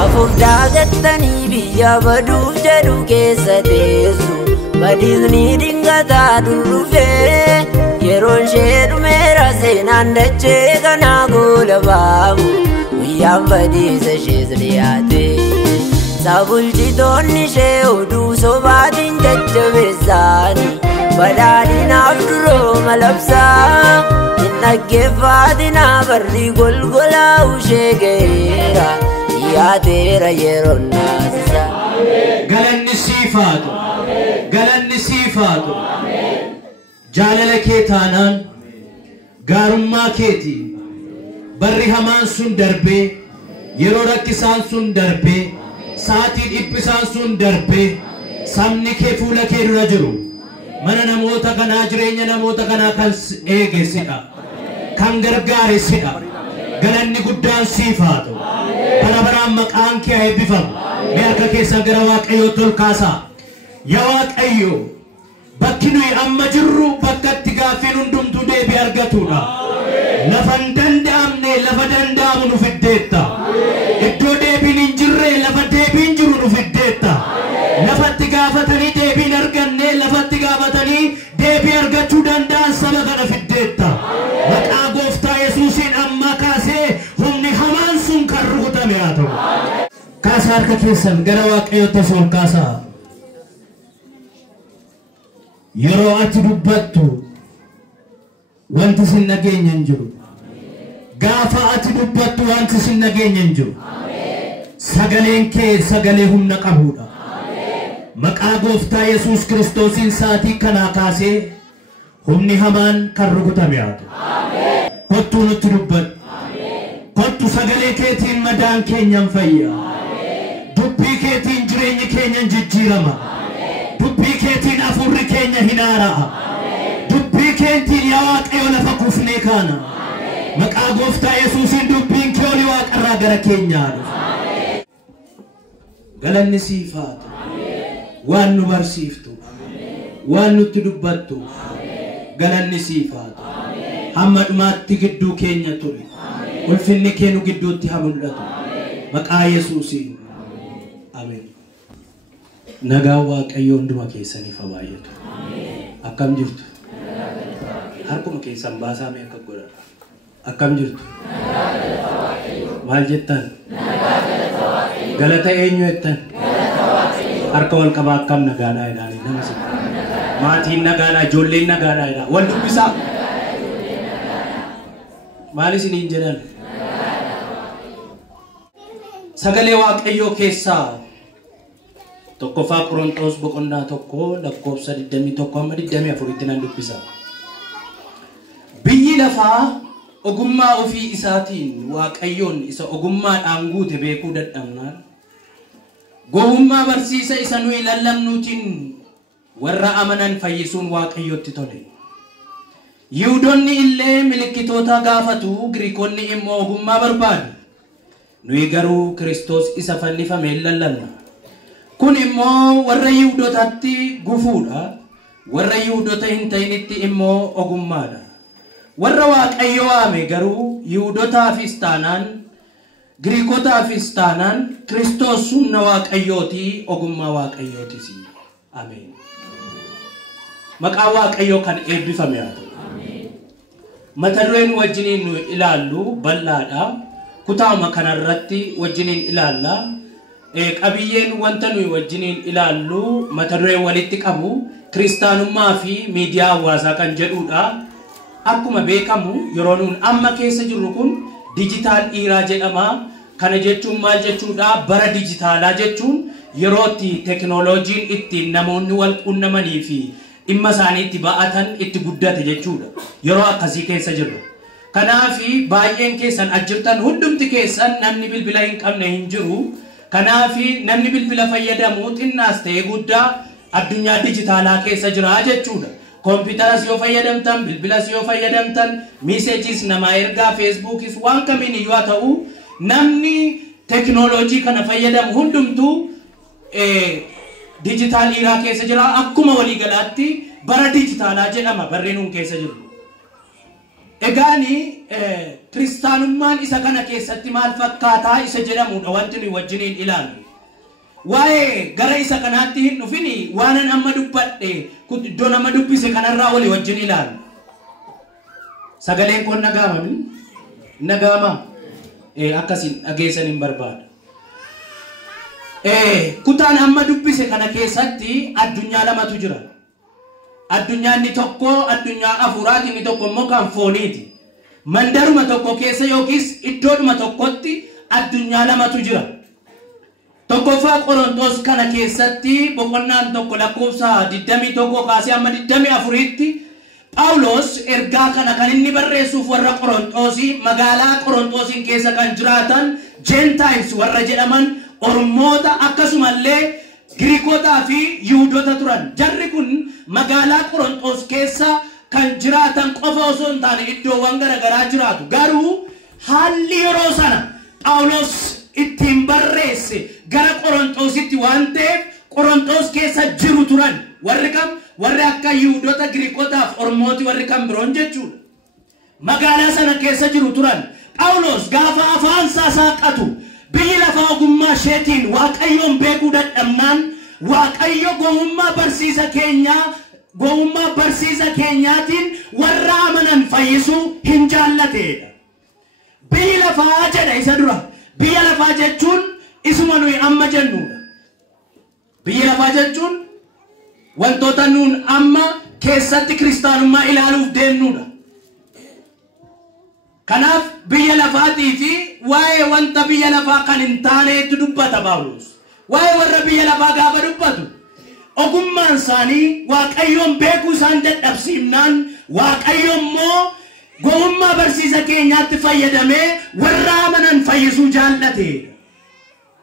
Maafuuf daagattanii biyya baduuf jedhu keessa teessu badiisni dingataa durrufee yeroon ishee dhumeera seenaan dachee kanaa goola baamu guyyaan badiisa ishees dhiyaate sabulchitoonni ishee oduu sobaatiin jajjabeessaanii badhaadhinaaf durooma labsaa hin dhaggeeffaatinaa barri golgolaa ushee ga'eera dhiyaateera yeroon naasisa. Galanni siifaatu galanni siifaatu jaalala kee taanaan gaarummaa keetii barri hamaan sun darbee yeroo rakkisaan sun darbee sa'aatii dhiphisaan sun darbee sabni kee fuula kee dura jiru mana namoota kanaa jireenya namoota kanaa kan eegesidha kan gargaaresidha galanni guddaan siifaatu bara baraan maqaan kee eebbifamu mee harka keessan gara Waaqayyootti ol kaasaa yaa Waaqayyo bakki nuyi amma jirru bakkatti gaaffiin hundumtuu deebii argatudha lafa hin danda'amne lafa danda'amu nu fiddeetta iddoo deebiin hin jirre lafa deebiin jiru nu fiddeetta lafatti gaafatanii deebiin arganne lafatti gaafatanii deebii argachuu danda'an saba kana fiddeetta maqaa gooftaa Yesuusiin amma kaasee humni hamaan sun kan rukutame haa ta'u kaasaa harka keessan gara Waaqayyootti ol kaasaa yeroo ati dubbattu wanti sin nageenya hin jiru gaafa ati dubbattu wanti sin nageenya hin jiru sagaleen kee sagalee humna qabudha maqaa gooftaa Yesuus Kiristoosiin saatii kanaa kaasee humni hamaan kan rukutame haa ta'u kottuu nutti dubbadhu kottu sagalee keetiin madaan keenyan fayya dubbii keetiin jireenyi keenyan jijjiirama dubbii keetiin afurri keenya hinaara'a dubbii keetiin yaa Waaqayyo lafa kufnee kaana maqaa gooftaa Yesuusiin dubbiin kee oli waaqarraa gara keenyaa dhufa galanni siifaatu waan nu barsiiftu waan nutti dubbattu galanni siifaatu hamma dhumaatti gidduu keenya ture ulfinni kee nu gidduutti haa mul'atu maqaa Yesuusiin ameen. Nagaan Waaqayyo hunduma keessaniif haa baay'atu. Akkam jirtu? Harkuma keessan baasaa mee akka godha. Akkam jirtu? Maal jettan? Galata eenyu jettan? Harka wal qabaa akkam nagaadhaa jedhanii nama si. Maatiin nagaadhaa, ijoolleen nagaadhaa jedhaa. Wal dubbisaa. Maal isiniin jedhan? Sagalee Waaqayyoo keessaa tokkoffaa Qorontos boqonnaa tokko lakkoofsa 21-24 nan dubbisa. Biyyi lafaa ogummaa ofii isaatiin Waaqayyoon isa ogummaadhaan guute beekuu dadhabnaan gowwummaa barsiisa isa nuyi lallabnuutiin warra amanan fayyisuun Waaqayyootti tole. Yihuudoonni illee milikkitoota gaafatu, Giriikonni immoo ogummaa barbaadu. Nuyi garuu Kiristoos isa fannifame lallabna. Kun immoo warra Yihuudotaatti gufuudha, warra Yihuudota hin ta'initti immoo ogummaadha. Warra Waaqayyo waame garuu Yihuudotaafis taanaan Giriikotaafis taanaan Kiristoos humna Waaqayyooti, ogummaa Waaqayyootis. Ameen. Maqaa Waaqayyoo kan eebbifame haa ta'u. Mata dureen wajjiniin nu ilaallu bal'aadha. Kutaama kanarratti wajjiniin ilaalla. Qabiyyeen wanta nuyi wajjiniin ilaallu mata dureen walitti qabu kiristaanummaa fi miidiyaa hawaasaa kan jedhudha. Akkuma beekamu yeroo nuun amma keessa jirru kun dijitaal dhiiraa jedhama. Kana jechuun maal jechuudha? Bara dijitaalaa jechuun yerootti teknooloojiin ittiin namoonni wal quunnamanii fi dhimma isaanii itti ba'atan itti guddate jechuudha. Yeroo akkasii keessa jirru. Kanaafi baay'een keessan ajjirtan hundumti keessan namni bilbila hin qabne hin jiru. Kanaafi namni bilbila fayyadamu xinnaas ta'ee guddaa addunyaa dijitaalaa keessa jira jechuudha. Kompiitaras yoo fayyadamtan, bilbilas yoo fayyadamtan, meeseejis namaa ergaa, feesbuukis waan kamiin iyyuu haa ta'u namni teknooloojii kana fayyadamu hundumtuu dijitaal dhiiraa keessa jira. Akkuma waliigalaatti bara dijitaalaa jedhama barreen nuun keessa jiru. Egaani kiristaanummaan isa kana keessatti maal fakkaataa isa jedhamudha wanti nuyi wajjiniin ilaallu. Waa'ee gara isa kanaatti hin dhufini waanan amma dubbadhe iddoo nama dubbise kanarraa walii wajjin ilaallu. Sagaleen kun nagaama mi? Nagaama. Akkasiin dhageessan hin barbaada. Kutaan amma dubbise kana keessatti addunyaa lamatu jira. Addunyaa inni tokko addunyaa afuuraati, inni tokko immoo kan fooniiti. Mandaruma tokko keessa yookiis iddoodhuma tokkotti addunyaa lamatu jira. Tokkoffaa Qorontos kana keessatti boqonnaan tokko lakkoofsa 21 kaasee amma 24tti Phaawulos ergaa kana kan inni barreessuuf warra Qorontosii magaalaa Qorontosiin keessa kan jiraatan Gentiles warra jedhaman Ormoota akkasumallee Giriikotaa fi Yihuudoota turan. Jarri kun magaalaa Qorontos keessa kan jiraatan qofa osoo hin taane iddoowwan garaagaraa jiraatu. Garuu haalli yeroo sana Phaawulos ittiin barreesse gara Qorontositti waan ta'eef Qorontos keessa jiru turan. Warri kam? Warri akka Yihuudoota, Giriikotaaf Ormooti warri kan biroon jechuudha. Magaalaa sana keessa jiru turan. Phaawulos gaafa afaan isaa saaqatu biyyi lafaa ogummaa isheetiin Waaqayyoon beekuu dadhabnaan Waaqayyo gowwummaa barsiisa keenyaatiin warra amanan fayyisuu hin jaallatedha. Biyyi lafaa jedha isa dura. Biyya lafaa jechuun isuma nuyi amma jennudha. Biyya lafaa jechuun wantoota nuun amma keessatti kiristaanummaa ilaaluuf deemnudha. Kanaaf biyya lafaatii fi waa'ee wanta biyya lafaa kan hin taaneetti dubbata Phaawulos. Waa'ee warra biyya lafaa gaafa dubbatu ogummaan isaanii Waaqayyoon beekuu isaan dadhabsiifnaan Waaqayyo immoo gowwummaa barsiisa keenyaatti fayyadamee warra amanan fayyisuu jaallatedha.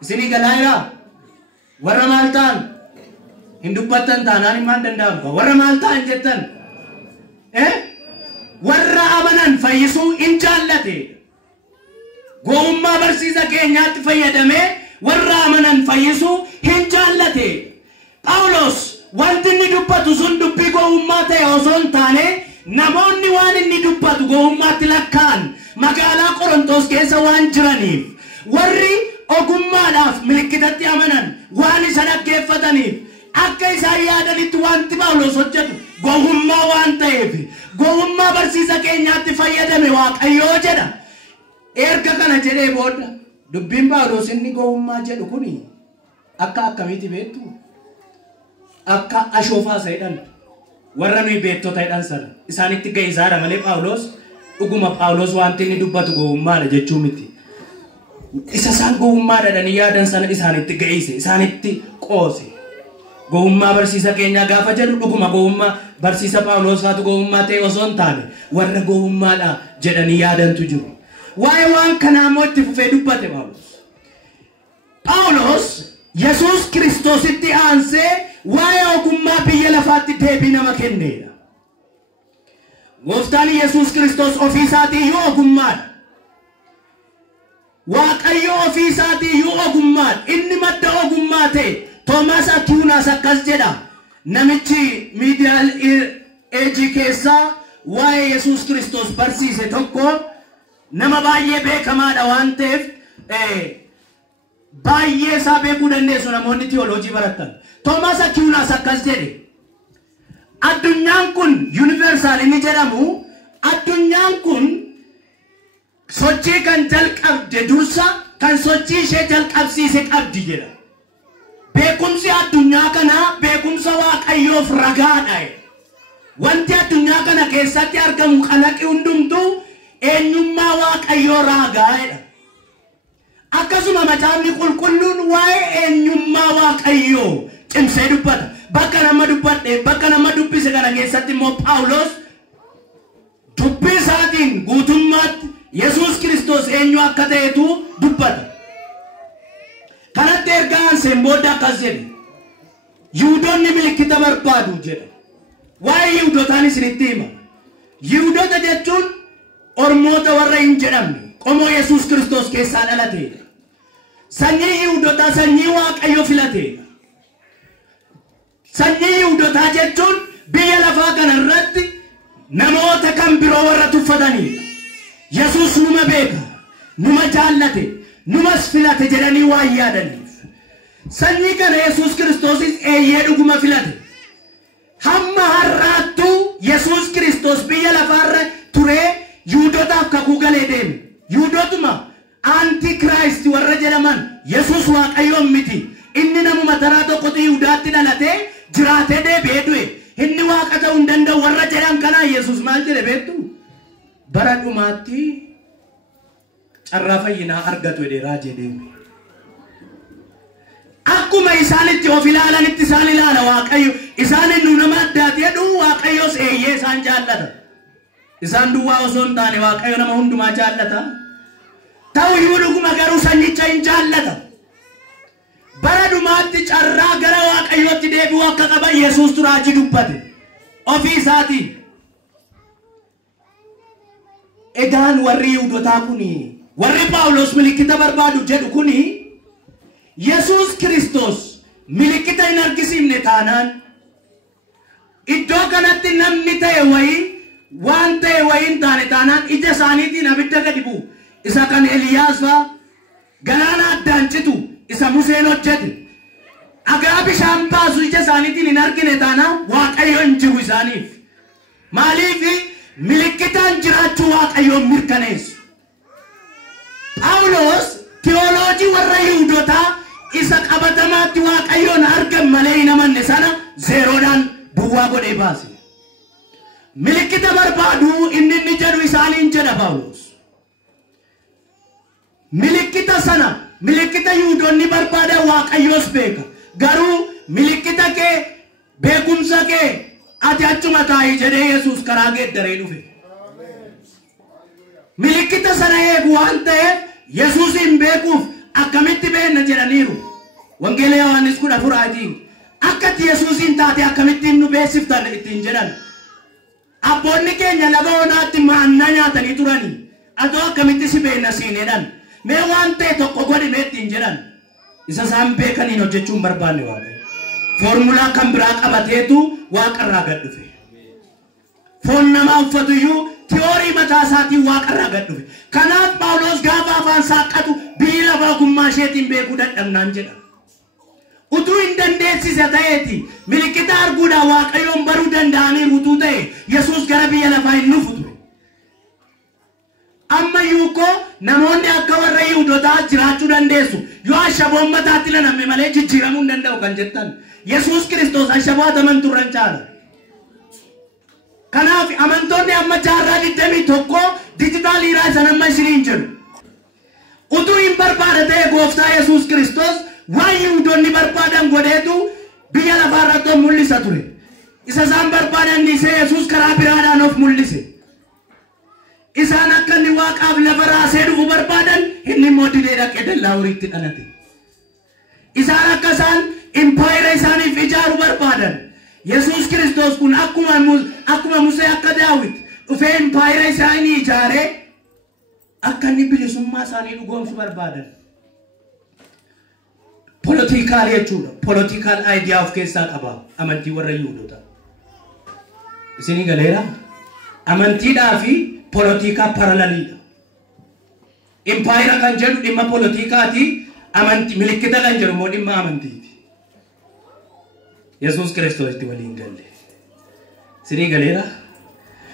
Isinii galaayiraa warra maal ta'an hin dubbattan taanaan himaan danda'amu. Warra maal ta'an jettan warra amanan fayyisuu hin jaallatedha. Gowwummaa barsiisa keenyaatti fayyadamee warra amanan fayyisuu hin jaallatedha. Phaawulos wanti inni dubbatu sun dubbii gowwummaa ta'e osoo hin taane namoonni waan inni dubbatu gowwummaatti lakkaa'an magaalaa Qorontos keessa waan jiraniif warri ogummaadhaaf milikkitatti amanan waan isa dhaggeeffataniif akka isaan yaadanitti wanti Phaawulos hojjetu gowwummaa waan ta'eef gowwummaa barsiisa keenyaatti fayyadame Waaqayyoo jedha. Erga kana jedhee booda dubbiin Phaawulos inni gowwummaa jedhu kuni akka akkamitti beektu? Akka ashoofaa sayidhan warra nuyi beektota hidhan sana isaanitti ga'e isaadha malee Phaawulos dhuguma Phaawulos wanti inni dubbatu gowwummaadha jechuu miti. Isa isaan gowwummaa dhadhanii yaadan sana isaanitti ga'ise isaanitti qoose. Gowwummaa barsiisa keenyaa gaafa jedhu dhuguma gowwummaa barsiisa Phaawulos faatu gowwummaa ta'e osoo hin taane warra gowwummaadha jedhanii yaadantu jiru. Waa'ee waan kanaa immoo itti fufee dubbate Phaawulos Yesuus Kiristoositti aansee waa'ee ogummaa biyya lafaatti deebii nama kennedha. Gooftaan Yesuus Kiristoos ofii isaatiiyyuu ogummaadha. Waaqayyo ofii isaatiiyyuu ogummaadha. Inni madda ogummaa ta'e Toomaas Akiinas akkas jedha. Namichi miidiyaal eejii keessaa waa'ee Yesuus Kiristoos barsiise tokko nama baay'ee beekamaadha waan ta'eef baay'ee isaa beekuu dandeessu namoonni teoloojii baratan. Toomaas Akiinas akkas jedhe. Addunyaan kun yuunivarsaal inni jedhamu addunyaan kun sochii kan jalqabde dursa kan sochii ishee jalqabsiise qabdi jedha. Beekumsi addunyaa kanaa beekumsa Waaqayyoof ragaadha. Wanti addunyaa kana keessatti argamu kalaqi hundumtuu eenyummaa Waaqayyoo ragaadha. Akkasuma macaafni qulqulluun waa'ee eenyummaa Waaqayyoo cimsee dubbata. Bakka nama dubbise kana keessatti immoo Phaawulos dubbii isaatiin guutummaatti Yesuus Kiristoos eenyu akka ta'etu dubbata. Kanatti ergaan seen booda akkas jedhe. Yihuudoonni milikkita barbaadu jedha. Waa'ee Yihuudootaan isinitti hima. Yihuudoota jechuun Ormoota warra hin jedhamne qomoo Yesuus Kiristoos keessaa dhalatedha. Sanyii Yihuudootaa sanyii Waaqayyo filatedha. Sanyii Yihuudootaa jechuun biyya lafaa kana irratti namoota kan biroo warra tuffatanidha. Yesus numa beeka, numa jaallate, numas filate jedhanii waan yaadaniif. Sanyii kana Yesus Kiristoosis eeyyee dhuguma filate. Hamma har'aattu Yesus Kiristoos biyya lafaarra turee Yihuudootaaf kakuu galee deeme. Yihuudootuma Antichrist warra jedhaman Yesus Waaqayyoon miti. Inni namuma taraa tokkotu Yihudaatti dhalatee jiraatee deebi'ee du'e. Inni Waaqa ta'uu hin danda'u warra jedhan kanaa Yesus maal jedhe beektu? Bara dhumaatti carraa fayyinaa argatu jedhee raajee deeme. Akkuma isaanitti of ilaalanitti isaan ilaala Waaqayyo. Isaan inni nama addaati jedhu Waaqayyos eeyyee isaan jaallata. Isaan duwwaa osoo hin taane Waaqayyo nama hundumaa jaallata. Ta'u iyyuu dhuguma garuu sanyicha hin jaallata. Bara dhumaatti carraa gara Waaqayyootti deebi'uu akka qaban Yesuus raajii dubbate. Ofii isaatiin. Egaan warri Yihuudootaa kuni, warri Phaawulos milikkita barbaadu jedhu kuni, Yesus Kiristoos milikkita hin argisiifne taanaan iddoo kanatti namni ta'e wayii waan ta'e wayii hin taane taanaan ija isaaniitiin abidda gadi bu'u. Isa kan Eliyaas fa'aa galaana addaan citu isa Museen hojjete. Dhagaa bishaan baasu ija isaaniitiin hin argine taanaan Waaqayyo hin jiru isaaniif. Maaliif milikkitaan jiraachuu Waaqayyoon mirkaneessu. Phaawulos teoloojii warra Yihuudootaa isa qabatamaatti Waaqayyoon argan malee hin amanne sana zeeroodhaan duwwaa godhee baase. Milikkita barbaadu inni jedhu isaaniin jedha Phaawulos. Milikkita sana milikkita Yihuudoonni barbaadan Waaqayyoos beeka. Garuu milikkita kee beekumsa kee ati achuma taa'ii jedhee Yesuus karaa geeddaree dhufe. Milikkita sana eegu waan ta'eef Yesuusin beekuuf akkamitti beekna jedhaniiru. Wangeela Yohaannis 14 akkati Yesuusin taate akkamittiin nu beeksiftan ittiin jedhan. Abboonni keenya lafa onaatti maannaa nyaatanii turanii atoo akkamitti si beekna siin jedhan. Mee waan ta'e tokko godhi mee ittiin jedhan. Isa isaan beekaniin hojjechuun barbaanne Waaqayyo. Foormulaa kan biraa qabateetu Waaqarraa gad dhufe. Foon namaa uffatu iyyuu teoorii mataa isaatiin Waaqarraa gad dhufe. Kanaaf Phaawulos gaafa afaan saaqqatu biyyi lafaa ogummaa isheetiin beekuu dadhabnaan jedha. Utuu hin dandeessise ta'eeti milikkita arguudhaan Waaqayyoon baruu danda'anii utuu ta'e Yesuus gara biyya lafaa hin dhufu ture. Amma yuukoo namoonni akka warra Yihuudootaa jiraachuu dandeessu. Yoo ashaboon mataatti laname malee jijjiiramuu hin danda'u kan jettan. Yesuus Kiristoos ashaboo ataman turran caala. Kanaaf amantoonni amma jaarraa 21 dijitaaliiraa isa nama isiniin jedhu. Utuu hin barbaada ta'e gooftaa Yesuus Kiristoos waan Yihuudoonni barbaadan godheetu biyya lafaarratti of mul'isa ture. Isa isaan barbaadan dhiisee Yesuus karaa biraadhaan of mul'ise. Isaan akka inni Waaqaaf lafa raasee dhufu barbaadan inni immoo didee dhaqee dallaa horiitti dhalate. Isaan akka isaan impaayira isaaniif ijaaru barbaadan. Yesuus Kiristoos kun akkuma Musee akka Daawit dhufee impaayira isaanii ijaaree akka inni bilisummaa isaanii dhugoomsu barbaadan. Politikaal jechuudha. Politikaal aayidiyaa of keessaa qaba amantii warra Yihuudootaa. Isinii galeera? Amantiidhaa fi politika paralelidha. Empire kan jedhu dhimma politikaati, amanti milikkita kan jedhu immoo dhimma amantiiti. Yesuus Kiristoos itti waliin galle. Isinii galeera?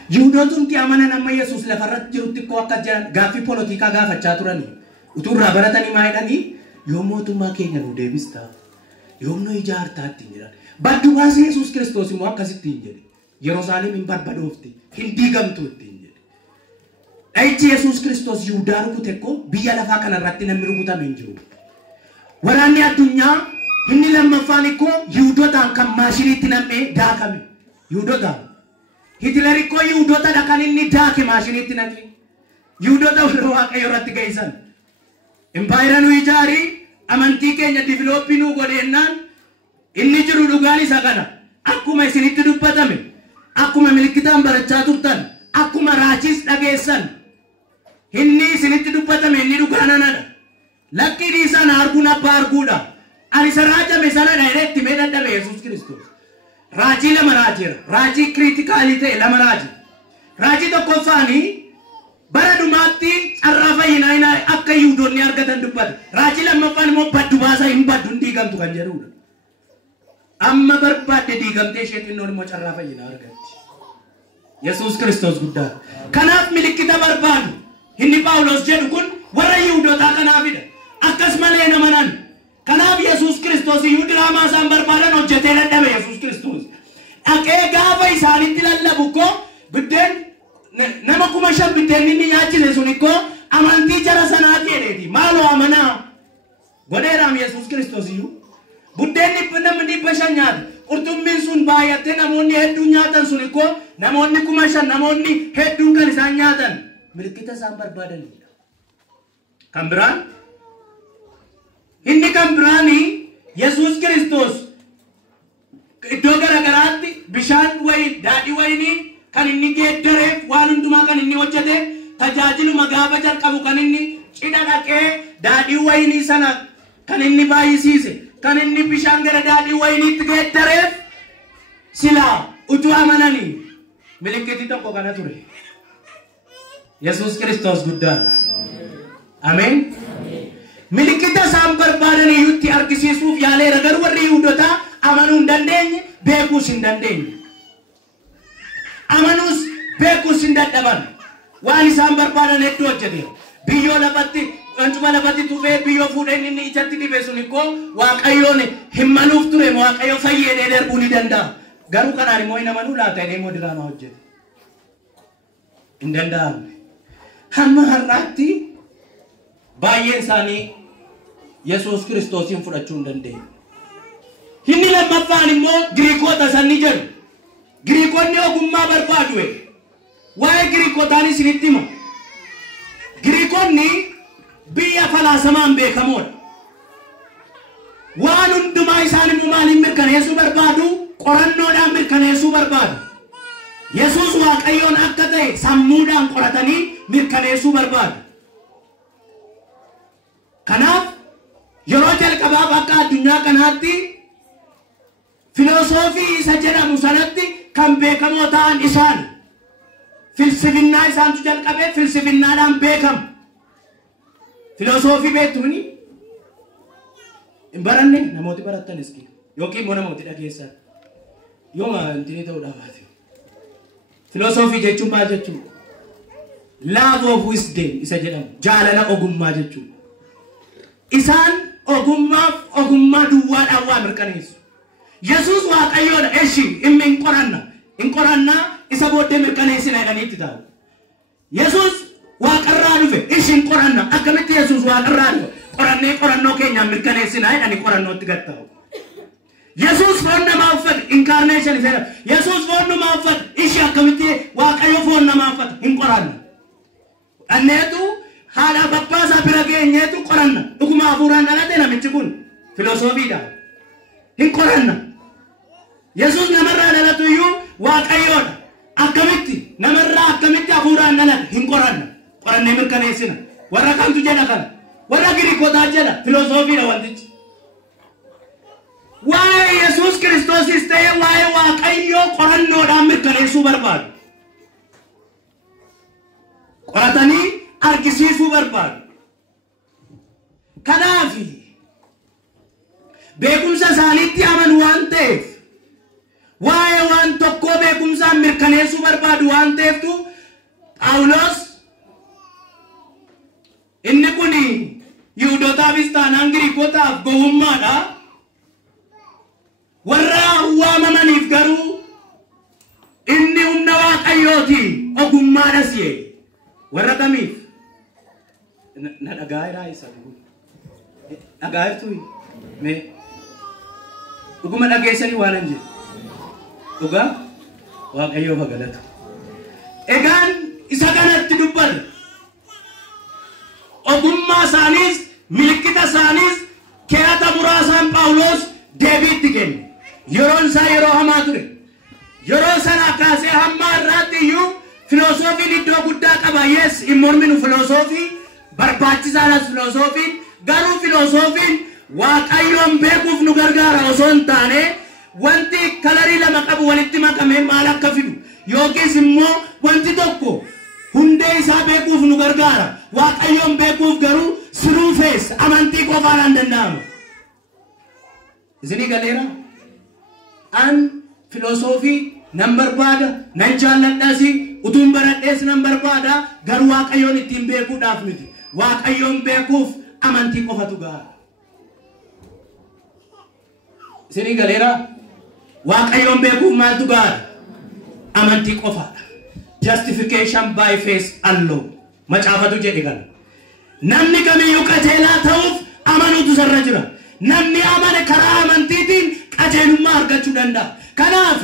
Yihuudootni amanan amma Yesuus lafarratti jirutti koo akka jiran gaaffii politikaa gaafachaa turanii. Utuu irraa baratanii maa jedhanii yoo mootummaa keenya nu deebista, yoo nu ijaartaa ittiin jedhan. Baddu baasee Yesuus Kiristoos immoo akkasitti hin jedhe. Yerusaalem hin barbadoofti, hin diigamtu ittiin jedhe. Dha'ichi Yesuus Kiristoos Yihuudaa rukute koo biyya lafaa kanarratti namni rukutame hin jiru. Waraanni addunyaa inni lammaffaan ikkoo Yihuudootaan kan maashiniitti nam'ee daakame. Yihuudootaan. Hitler ikkoo Yihuudootadha kan inni daake maashiniitti naqe. Yihuudoota warra Waaqayyo irratti geessan. Impaayira nu ijaarii amantii keenya divilooppii nu godheennaan inni jiru dhugaan isa kana. Akkuma isinitti dubbatame, akkuma milikkitaan barachaa turtan, akkuma raajiis dhageessan. Inni isinitti dubbatame inni dhugaananadha. Lakkii dhiisaan arguun abbaa arguudha. Ani isa raajame sanadha irratti mee dadhabe Yesuus Kiristoos. Raajii lama raajeera. Raajii kriitikaalii ta'e lama raajii. Raajii tokkoffaanii Baradumaatti arrafa hinaayina akka yuudonni argatan dubbata. Raajii lammaffaan immoo baddu baasaa hin baddu hin diigamtu kan jedhudha. Amma barbaadde diigamtee isheen xinnoon immoo carraa fayyinaa argatti. Yesuus Kiristoos guddaa. Kanaaf milikkita barbaadu. Inni Phaawulos jedhu kun warra Yihuudootaa kanaafidha. Akkas malee nama nan. Kanaaf Yesuus Kiristoos iyyuu diraamaa isaan barbaadan hojjetee dadhabe Yesuus Kiristoos. Dhaqee gaafa isaanitti lallabu koo biddeen nama 5,000 biddeen inni nyaachise sun ikkoo amantii jara sanaati jedheeti. Maaloo amanaa godheeraam Yesuus Kiristoos iyyuu. Buddeen namni 500 nyaata. Qurxummiin sun baay'attee namoonni hedduun nyaatan sun ikkoo namoonni 5,000 namoonni hedduun kan isaan nyaatan milikkita isaan barbaadanidha. Kan biraan inni kan biraanii Yesuus Kiristoos iddoo garagaraatti bishaan wayii daadhii wayinii kan inni geeddareef waan hundumaa kan inni hojjete tajaajiluma gaafa jalqabu kan inni cidha dhaqee daadhii wayinii sana kan inni baay'isiise kan inni bishaan gara daadhii wayiniitti geeddareef silaa utuu amananii milikkiti tokko kana ture. Yesuus Kiristoos guddaadha. Ameen. Milikkita isaan barbaadan iyyutti argisiisuuf yaaleera garuu warri Yihuudootaa amanuu hin dandeenye beekuus hin dandeenye. Amanuus beekuus hin dadhaban. Waan isaan barbaadan hedduu hojjeteera. Biyyoo lafatti wantoota lafatti tufee biyyoo fuudheen inni ijatti dhibe sun ikkoo Waaqayyoon hin maluuf ture Waaqayyo fayyadee darbuu ni danda'a. Garuu kanaan immoo hin amanuu laata jedhee immoo diraamaa hojjete. Hin danda'amne. Hamma har'aatti baay'een isaanii Yesuus Kiristoosin fudhachuu hin dandeenye. Inni lammaffaan immoo Giriikota sanni jedhu. Giriikonni ogummaa barbaadu. Waa'ee Giriikotaan isinitti hima. Giriikonni biyya falaasamaan beekamoodha. Waan hundumaa isaan immoo maaliin mirkaneessuu barbaadu? Qorannoodhaan mirkaneessuu barbaadu. Yesuus Waaqayyoon akka ta'e sammuudhaan qoratanii mirkaneessuu barbaadu. Kanaaf yeroo jalqabaaf akka addunyaa kanaatti filosoofii isa jedhamu sanatti kan beekamoo ta'an isaan filsifinnaa isaantu jalqabee filsifinnaadhaan beekamu. Filosoofii beektuuni hin baranne namooti barattanis yookiin immoo namooti dhageessan yooma intini ta'uudhaaf haati. Filosoofii jechuun maal jechuudha? Love of wisdom isa jedhamu jaalala ogummaa jechuudha. Isaan ogummaa duwwaadhaan waa mirkaneessu. Yesuus Waaqayyoodha eshi inni hin qoranna isa booddee mirkaneessina jedhaniitti taa'u. Yesuus Waaqarraa dhufe ishi hin qoranna akkamitti Yesuus Waaqarraa dhufe qorannee qorannoo keenyaan mirkaneessina jedhanii qorannootti gatta'u. Yesuus foon namaa uffate incarnation isa jedhama. Yesuus foon namaa uffate ishi akkamitti Waaqayyo foon namaa uffate hin qoranna. Anneetu haadha babbaasaa bira geenyeetu qoranna. Dhuguma hafuuraan dhalate namichi kun filosoofiidhaan hin qoranna. Yesuus namarraa dhalatu iyyuu Waaqayyoodha. Akkamitti namarraa akkamitti hafuuraan dhalate hin qoranna. Qorannee mirkaneessina. Warra kamtu jedha kana? Warra Giriikotaa jedha filosoofiidha wantichi. Waa'ee Yesuus Kiristoosis ta'ee waa'ee Waaqayyoo qorannoodhaan mirkaneessuu barbaadu. Qoratanii argisiisuu barbaadu. Kanaaf beekumsa isaaniitti amanu waan ta'eef waa'ee waan tokkoo beekumsaan mirkaneessuu barbaadu waan ta'eeftu Phaawulos inni kun Yihuudootaafis taanaan Giriikotaaf gowwummaadha. Warra waamamaniif garuu inni humna Waaqayyooti ogummaadha si'e. Warra kamiif? Na dhagaa'iraa isa dhagaa'irtu mee dhuguma dhageessanii waan hin jedhu dhugaa Waaqayyoo fagalatu. Egaan isa kanatti dubbatu ogummaa isaaniis milikkita isaaniis keeyata muraasaan Phaawulos deebiitti kenne. Yeroon isaa yeroo hamaa ture. Yeroo sana kaasee hamma irraatti iyyuu filosoofiin iddoo guddaa qaba. Yes, hin morminu filosoofii barbaachisaadhas filosoofiin garuu filosoofiin Waaqayyoon beekuuf nu gargaara osoo hin taane wanti kalarii lama qabu walitti makamee maal akka fidu yookiis immoo wanti tokko hundee isaa beekuuf nu gargaara. Waaqayyoon beekuuf garuu siruu fees amantii qofaan hin danda'amu. Isinii galeera? An filosoofii nan barbaada, nan jaalladhasi, utuun baradhees nan barbaada, garuu Waaqayyoon ittiin beekuudhaaf miti. Waaqayyoon beekuuf amantii qofatu gaara. Isinii galeera? Waaqayyoon beekuuf maaltu gaara? Amantii qofaadha. Justification by faith alone. Macaafatu jedhe kana. Namni kamiyyuu qajeelaa ta'uuf amanuutu sarara jira. Namni amane karaa amantiitiin qajeelummaa argachuu danda'a. Kanaaf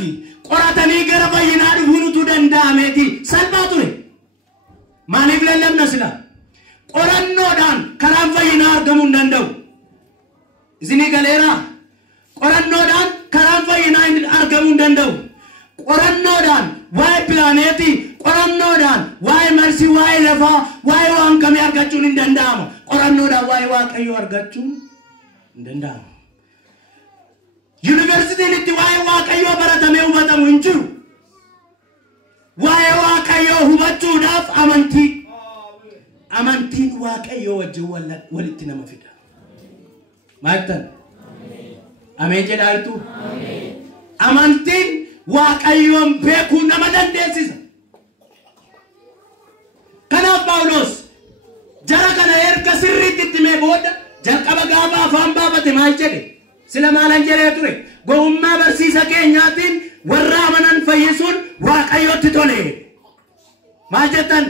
qoratanii gara fayyinaa dhufuutu danda'ameeti. Salphaa ture. Maaliif lallabna sila? Qorannoodhaan karaan fayyinaa argamuu hin danda'u. Isinii galeera? Qorannoodhaan karaan fayyinaa argamuu hin danda'u. Qorannoodhaan waa'ee pilaaneetii, qorannoodhaan waa'ee marsii, waa'ee lafaa, waa'ee waan kamii argachuun hin danda'amu. Qorannoodhaan waa'ee Waaqayyoo argachuun hin danda'amu. Yuunivarsiitiin itti waa'ee Waaqayyoo baratamee hubatamu hin jiru. Waa'ee Waaqayyoo hubachuudhaaf amantiin Waaqayyoo wajjin walitti nama fida. Maattan? Ameen jedhaartu? Amantiin Waaqayyoon beekuu nama dandeessisa. Kanaaf Phaawulos jara kana erga sirriitti itti mee booda jalqaba gaafa afaan baafate maal jedhe? Sila maalan jedhee ture? Gowwummaa barsiisa keenyaatiin warra amanan fayyisuun Waaqayyootti tole. Maal jettan?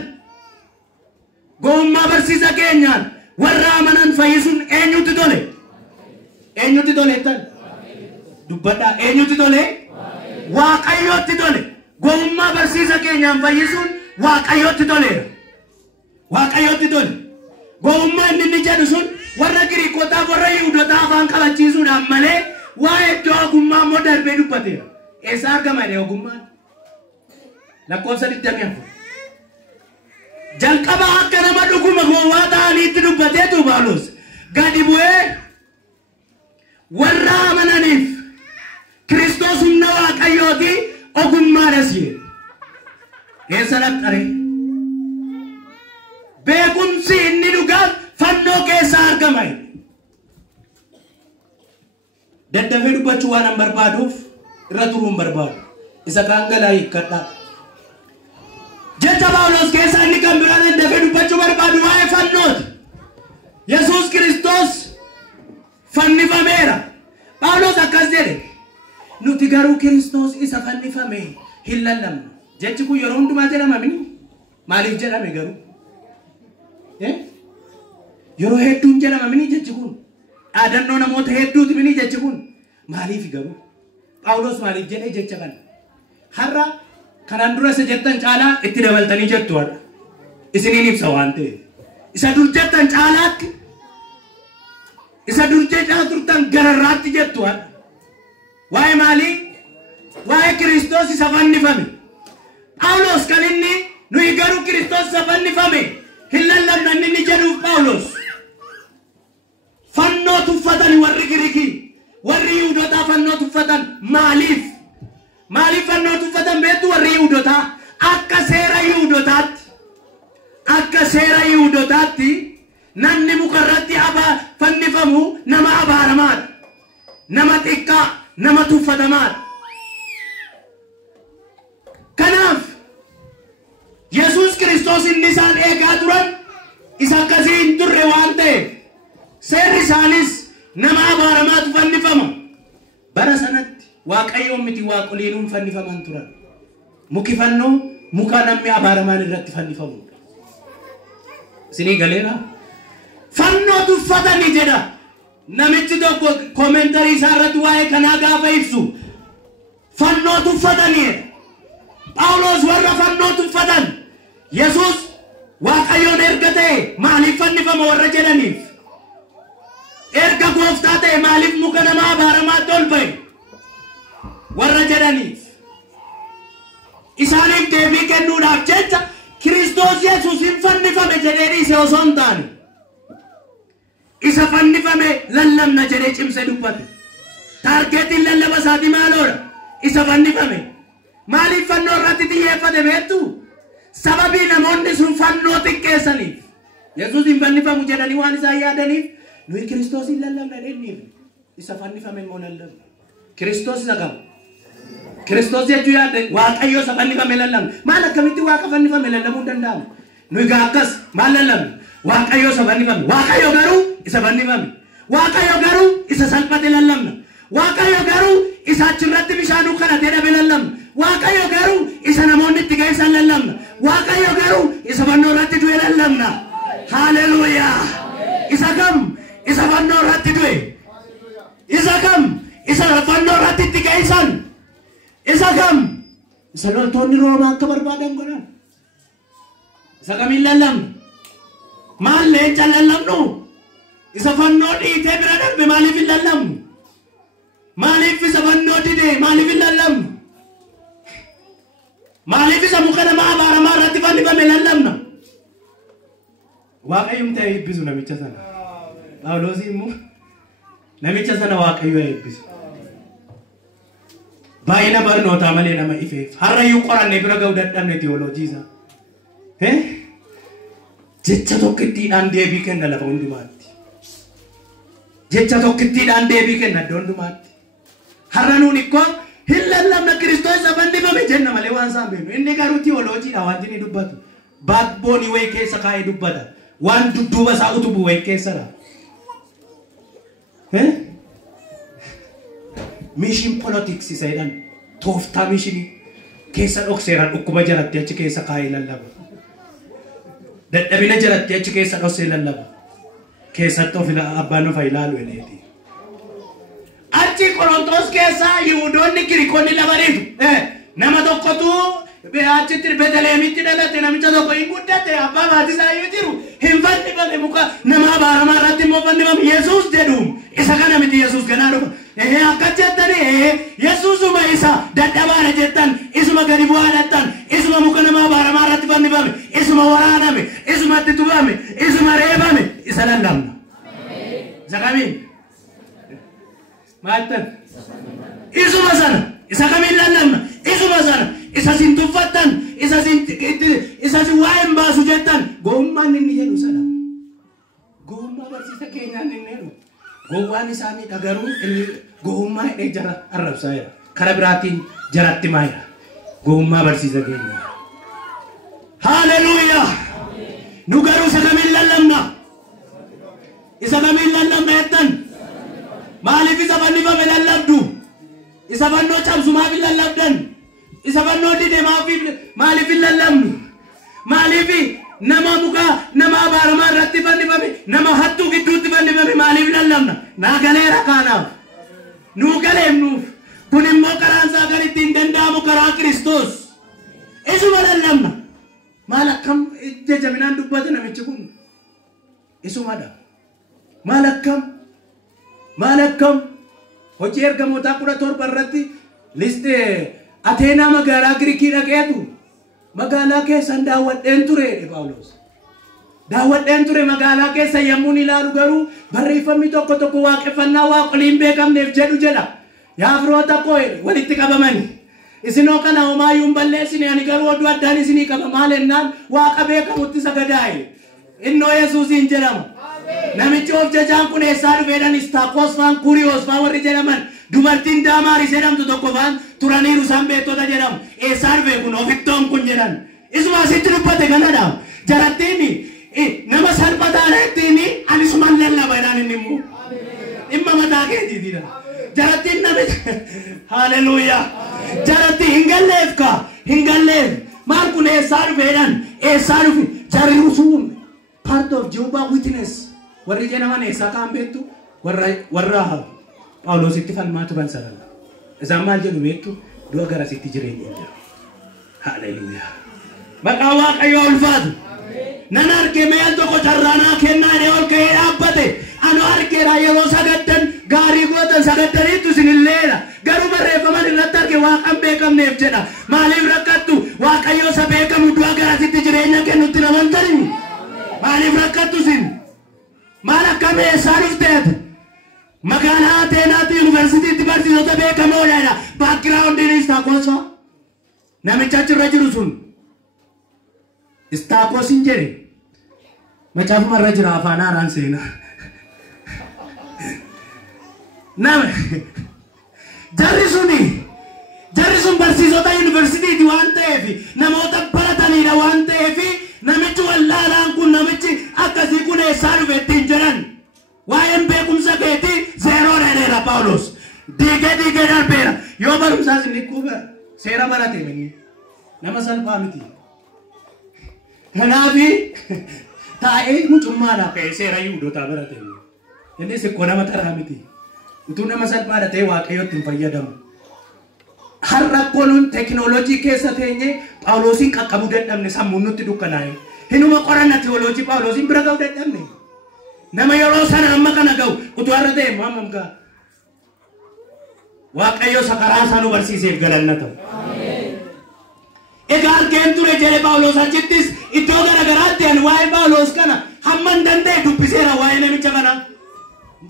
Gowwummaa barsiisa keenyaan warra amanan fayyisuun eenyutti tole? Eenyutti tole jettan? Dubbadhaa, eenyutti tole? Waaqayyootti tole. Gowwummaa barsiisa keenyaan fayyisuun Waaqayyootti toleera. Waaqayyootti tole. Gowwummaa inni jedhu sun warra Giriikotaa warra Yihuudotaa afaan qabachiisuudhaan malee waa'ee iddoo ogummaa immoo darbee dubbateera. Eessaa argama jedhee ogummaan? Lakkoofsa 24. Jalqaba akka nama dhuguma gowwaa ta'aniitti dubbateetu Phaawulos gadi bu'ee warra amananiif Kiristoos humna Waaqayyooti ogummaadhas jedhe. Eessa dhaqqare? Beekumsi inni dhugaan fannoo keessaa argama. Daddafee dubbachuu waan hin barbaaduuf irra turuu hin barbaadu. Isa kaan galaa hiikkadhaa. Jecha Phaawulos keessaa inni kan biraan daddafee dubbachuu barbaadu waa'ee fannooti. Yesuus Kiristoos fannifameera. Phaawulos akkas jedhe. Nuti garuu Kiristoos isa fannifame hin lallabnu. Jechi kun yeroo hundumaa jedhama mini? Maaliif jedhame garuu? Yeroo hedduun jedhama mini jechi kun? Dhaadannoo namoota hedduuti mini jechi kun? Maaliif garuu? Phaawulos maaliif jedhee jecha kana? Har'a kanaan dura isa jettan caalaa itti dabaltanii jettu har'a. Isiniin ibsa waan ta'eef. Isa dur jettan caalaatti, isa dur jechaa turtan gararraatti jettu har'a. Waa'ee maalii? Waa'ee Kiristoos isa fannifame. Phaawulos kan inni nuyi garuu Kiristoos isa fannifame hin lallabnu inni jedhuuf Phaawulos. Fannoo tuffatan warri Giriikii, warri Yihuudotaa fannoo tuffatan maaliif? Maaliif fannoo tuffatan beektu warri Yihuudotaa? Akka seera Yihuudotaatti namni mukarratti fannifamu nama abaaramaadha. Nama xiqqaa, nama tuffatamaadha. Kanaaf Yesuus Kiristoos inni isaan eegaa turan isa akkasii hin turre waan ta'eef seerri isaanis nama abaaramaatu fannifama. Bara sanatti Waaqayyoon miti waaqoliinuun fannifaman turan. Muki fannoo muka namni abaaramaan irratti fannifamudha. Isinii galeera? Fannoo tuffatanii jedha. Namichi tokko koomentarii isaa irratti waa'ee kanaa gaafa ibsu fannoo tuffatanii. Phaawulos warra fannoo tuffatan Yesuus Waaqayyoon erga ta'e maaliif fannifama warra jedhaniif? Erga gooftaa ta'e maaliif muka nama abaaramaatti ol ba'e warra jedhaniif? Isaaniif deebii kennuudhaaf jecha Kiristoos Yesuus hin fannifame jedhee dhiise osoo hin taane isa fannifame lallabna jedhee cimse dubbate. Taargeetiin lallaba isaatii maaloodha? Isa fannifame. Maaliif fannoo irratti xiyyeeffate beektu? sababii namoonni sun fannoo xiqqeessaniif Yesuus hin fannifamu jedhanii waan isaan yaadaniif nuyi Kiristoos hin lallabna dhenniif isa fannifame immoo lallabna. Kiristoos isa qabu. Kiristoos jechuu yaadde Waaqayyo isa fannifame lallabna. Maal akkamitti Waaqa fannifame lallabuu danda'amu? Nuyi gaa akkas maal lallabna? Waaqayyo isa fannifame. Waaqayyo garuu isa fannifame. Waaqayyo garuu isa salphate lallabna. Waaqayyo garuu isa achirratti bishaanuu kadhatee dhabe lallabna. Waaqayyo garuu isa namoonni itti geessan lallabna. Waaqayyo garuu isa fannoo irratti du'e lallabna. Haleluuyaa. Isa kam? Isa fannoo irratti du'e. Isa kam? Isa fannoo irratti itti geessan. Isa kam? Isa loltoonni Roomaa akka barbaadan godhan. Isa kamiin lallabna? Maal leenca lallabnu? Isa fannoo dhiitee bira darbe maaliif hin lallabnu? Maaliif isa fannoo didee maaliif hin lallabnu? Maaliif isa muka namaa abaaramaa irratti fannifame lallabna? Waaqayyoon ta'e eebbisu namicha sana. Phaawulos immoo namicha sana Waaqayyo eebbisu. Baay'ina barnootaa malee nama ifeef. Harrayyuu qorannee bira ga'uu dadhabne teoloojii isaa. Jecha tokkittiidhaan deebii kenna lafa hundumaatti. Jecha tokkittiidhaan deebii kenna iddoo hundumaatti. Har'a nuuni ikkoo hin lallabna Kiristoos isa fannifame jenna malee waan isaan beeknu. Inni garuu teoloojiidha wanti inni dubbatu. Baakboonii wayii keessa kaa'ee dubbata. Waan dudduuba isaa utubu wayii keessadha. Mission politics isa jedhan tooftaa mishinii keessa dhokseeraan dhukkuba jalatti achi keessa kaa'ee lallaba. Dadhabina jalatti achi keessa dhoksee lallaba. Keessatti of abbaan of ilaalu eleeti. Achi Qorontos keessa Yihuudoonni Giriikonni labariitu. Nama tokkotu achitti Beetlehemitti dhalate namicha tokko hin guddate abbaa maatii isaa yoo jiru hin fannifame muka nama abaaramaa irratti immoo fannifame Yesuus jedhuun isa kana miti Yesuus ganaa dhufa. Akka jettanii Yesuusuma isa dadhabaadha jettan isuma gadi bu'aa jettan isuma muka nama abaaramaa irratti fannifame isuma waraaname isuma itti tufame isuma reebame isa lallabna. Isa kamiin? Maattan? Isuma sana isa kamiin lallabna? Isuma sana isa sin tuffattan isa sin waa'een baasu jettan gowwummaan inni jedhu sana. Gowwummaa barsiisa keenyaan inni jedhu. Gowwaan isaanii dhagaruu inni gowwummaa hidhee jara arrabsaa jira. Kara biraatiin jaratti maayira. Gowwummaa barsiisa keenya. Haleluuyaa. Nu garuu isa kamiin lallabna? Isa kamiin lallabna jettan? Maaliif isa fannifame lallabdu? Isa fannoo cabsu maaf hin lallabdan? Isa fannoo dide maaliif hin lallabnu? Maaliif nama muka nama abaaramaa irratti fannifame nama hattuu gidduutti fannifame maaliif lallabna? Naa galeera kaanaaf. Nuu galeemnuuf. Kun immoo karaan isaa kan ittiin danda'amu karaa Kiristoos. Isuma lallabna. Maal akkam jajjabinaan dubbata namichi kun? Isumadha. Maal akkam? Maal akkam? Hojii ergamootaa 17 irratti listee Ateenaa magaalaa Giriikii dhaqeetu magaalaa keessan daawwadheen ture Phaawulos. Daawwadheen ture magaalaa keessa yemmuun ilaalu garuu barreeffamni tokko tokko waaqeffannaa waaqoliin beekamneef jedha. Yaa firoota koo walitti qabamani. Isinoo kana homaayyuun balleessine ani garuu oduu addaan isinii qaba maal ennaan waaqa beekamutti sagadaa'e. Innoo Yesuusiin jedhama. Namichi of jajaan kun eessaa dhufeedhaan Istaakos faan Kuriyoos faan warri jedhaman dubartiin Daamaaris jedhamtu tokko faan turaniiru isaan beektota jedhamu. Eessaa dhufe kun ofittoon kun jedhan. Isuma asitti dubbate kanadha. Jarattiin nama salphataan ittiin anisumaan lallaba jedhaan inni immoo. Dhimma mataa keetiitidha. Jarattiin namicha. Haleluuyaa. Jaratti hin galleef ka hin galleef. Maal kun eessaa dhufeedhaan eessaa dhufe jarri usuun part of Jehovah's Witness. Warri jedhaman eessaa kaan beektu warra Phaawulositti falmaa turan sana. Isaan maal jedhu beektu du'a garasitti jireenya hin jiru. Haleluuyaa. Maqaa Waaqayyoo ulfaatu. Nan arge meel tokko carraanaa kennaadhee ol ka'ee dhaabbate. Ano argeera yeroo sagaddan gaarii gootan sagaddaniittu isinilleedha. Garuu barreeffaman irratti arge waaqan beekamneef jedha. Maaliif rakkattu? Waaqayyoo isa beekamu du'a garasitti jireenya kennutti namantani. Maaliif rakkattu isin? Maal akkamii eessaa dhufteeti? Magaalaa Ateenaatti yuunivarsiitiitti barsiisota beekamoodha. Baakgiraawundiin Istaakos namicha achirra jiru sun Istaakos hin jedhe. Macaafuma irra jira afaan haaraan seenaa. Nama jarri sun barsiisota yuunivarsiitiiti waan ta'eef namoota barataniidha waan ta'eef namichi wallaalaan kun namichi akkasii kun eessaa dhufe ittiin jedhan waa'een beekumsa keetii zeeroo dheereera Phaawulos diigee darbeera yoo barumsaas inni kuuba seera barate nama salphaa miti kanaafi taa'ee mucummaadhaa ka'ee seera Yihuudootaa barate inni sikkoo nama taraa miti utuu nama salphaadha ta'e Waaqayyootti hin fayyadamu. Har'a kun teknoolojii keessa teenye Phaawulosin qaqqabuu dadhabne sammuun nutti dukkanaa'e. Hinuma qoranna teoloojii Phaawulosin bira ga'uu dadhabne. Nama yeroo sana amma kana ga'u utuu har'a ta'e maamam ga'a. Waaqayyo sakaraa isaa nu barsiiseef galanna ta'u. Egaa argeen ture jedhe Phaawulos achittis iddoo garagaraatti ani waa'ee Phaawulos kana hamma hin danda'e dubbiseera waa'ee namicha kana.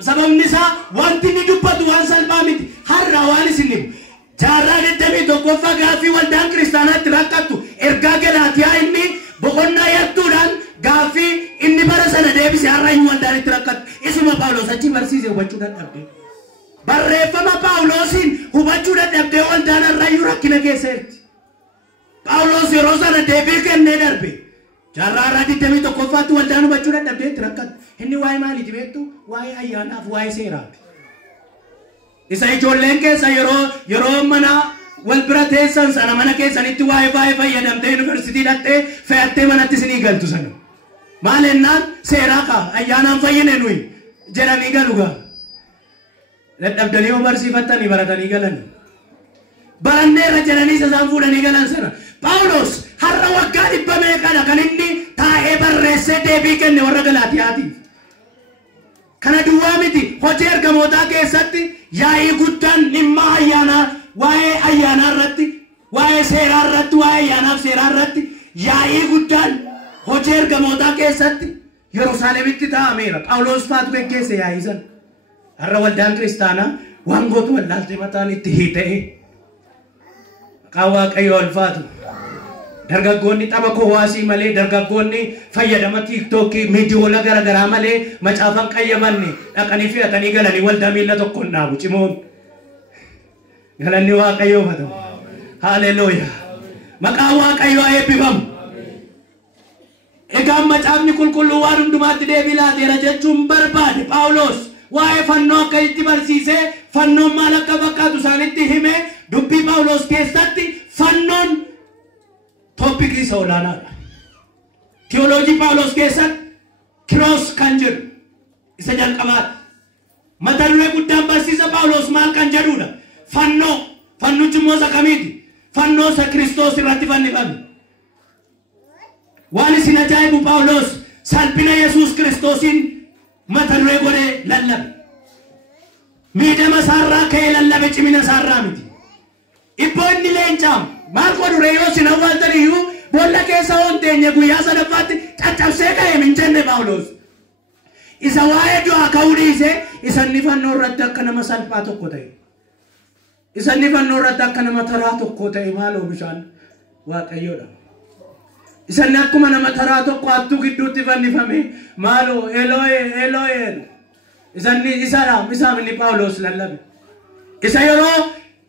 Sababni isaa wanti inni dubbatu waan salphaa miti har'a waan isin himu. Jaarraa deddeebii tokkoffaa gaaffii waldaan kiristaanaatti rakkattu ergaa Galaatiyaa inni boqonnaa yattuudhaan gaaffii inni bara sana deebise har'a inni waldaan itti rakkattu isuma Phaawulos achi barsiise hubachuu dadhabde. Barreeffama Phaawulosiin hubachuu dadhabdee waldaan har'ayyuu rakkina keessa jirti. Phaawulos yeroo sana deebii kennee darbe. Jaarraa deddeebii tokkoffaatti waldaan hubachuu dadhabdee itti rakkattu. Inni waa'ee maaliiti beektu? Waa'ee ayyaanaaf waa'ee seeraati. Isa ijoolleen keessa yeroo mana wal bira teessan sana mana keessanitti waa'ee fayyadamtee yuunivarsiitii dhattee fe'attee manatti isinii galtu sana. Maal ennaan seeraa kaa ayyaanaan fayyine nuyi jedhanii galu gaa. Dadhabdanii yoo barsiifattanii baratanii galanii. Baranneerra jedhanii isaan fuudhanii galan sana. Phaawulos har'a waggaa 100 meeqadha kan inni taa'ee barreessee deebii kenne warra Galaatiyaatiif. Kana duwwaa miti hojii ergamootaa keessatti yaa'ii guddaan dhimma ayyaanaa waa'ee ayyaanaa irratti waa'ee seeraa irratti waa'ee ayyaanaaf seeraa irratti yaa'ii guddaan hojii ergamootaa keessatti Yerusaalemitti taa'ameera. Phaawulos faatu geggeesse yaa'ii sana. Har'a waldaan kiristaanaa waan gootu wallaaltee mataan itti hiita'e. Maqaan Waaqayyoo ulfaatu. Dargaggoonni tapha kowaasii malee dargaggoonni fayyadama tiiktookii miidiyoola garagaraa malee macaafan qayyamanne dhaqanii fe'atanii galanii waldaa miila tokkoon dhaabu cimoon. Galanni Waaqayyoo haa ta'u. Haalelooyaa. Maqaan Waaqayyoo eebbifamu. Egaa macaafni qulqulluu waan hundumaatti deebii laateera jechuun barbaade Phaawulos waa'ee fannoo akka itti barsiisee fannoon maal akka fakkaatu isaanitti hime dubbii Phaawulos keessatti fannoon toopikii isa olaanaadha. Teoloojii Phaawulos keessatti kiroos kan jedhu isa jalqabaadha. Mata duree guddaan barsiisa Phaawulos maal kan jedhudha. Fannichi immoo isa kamiiti? Fannoo isa Kiristoos irratti fannifame. Waan isin ajaa'ibu Phaawulos salphina Yesuus Kiristoosiin mata duree godhee lallabe. Miidhama isaarraa ka'ee lallabe cimina isaarraa miti. Ibboo inni leencaamu. Maal godhu reeyoo sin awwaaltaniyyuu boolla keessa honteenye guyyaa sadaffaatti caccabsee ka'e min jenne Phaawulos. Isa waa'ee du'aa ka'uu dhiisee isa inni fannoo irratti akka nama salphaa tokko ta'e. Isa inni fannoo irratti akka nama taraa tokko ta'e maaloo bishaan Waaqayyoodha. Isa inni akkuma nama taraa tokko hattuu gidduutti fannifame maaloo Eloo'ee. Isa inni Phaawulos lallabe.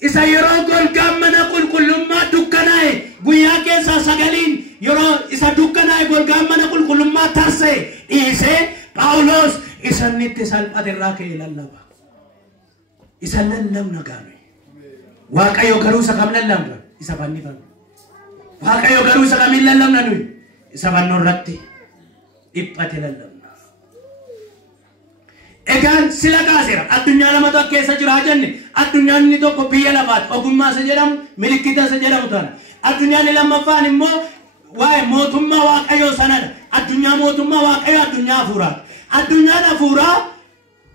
Isa yeroo golgaan mana qulqullummaa dukkanaa'e guyyaa keessaa sagaliin yeroo isa dukkanaa'e golgaan mana qulqullummaa tarsa'e dhiisee Phaawulos isa inni itti salphate irraa ka'ee lallaba. Isa lallabna gaame. Waaqayyo garuu isa kam lallabna? Isa fannifame. Waaqayyo garuu isa kamiin lallabna nuyi? Isa fannoo irratti dhiphate lallabna. Egaan sila kaaseera addunyaa lamatu akka keessa jira jenne addunyaan inni tokko biyya lafaati ogummaa isa jedhamu milikkita isa jedhamu taana addunyaan inni lammaffaan immoo waa'ee mootummaa Waaqayyoo sanadha. Addunyaa mootummaa Waaqayyoo addunyaa hafuuraati.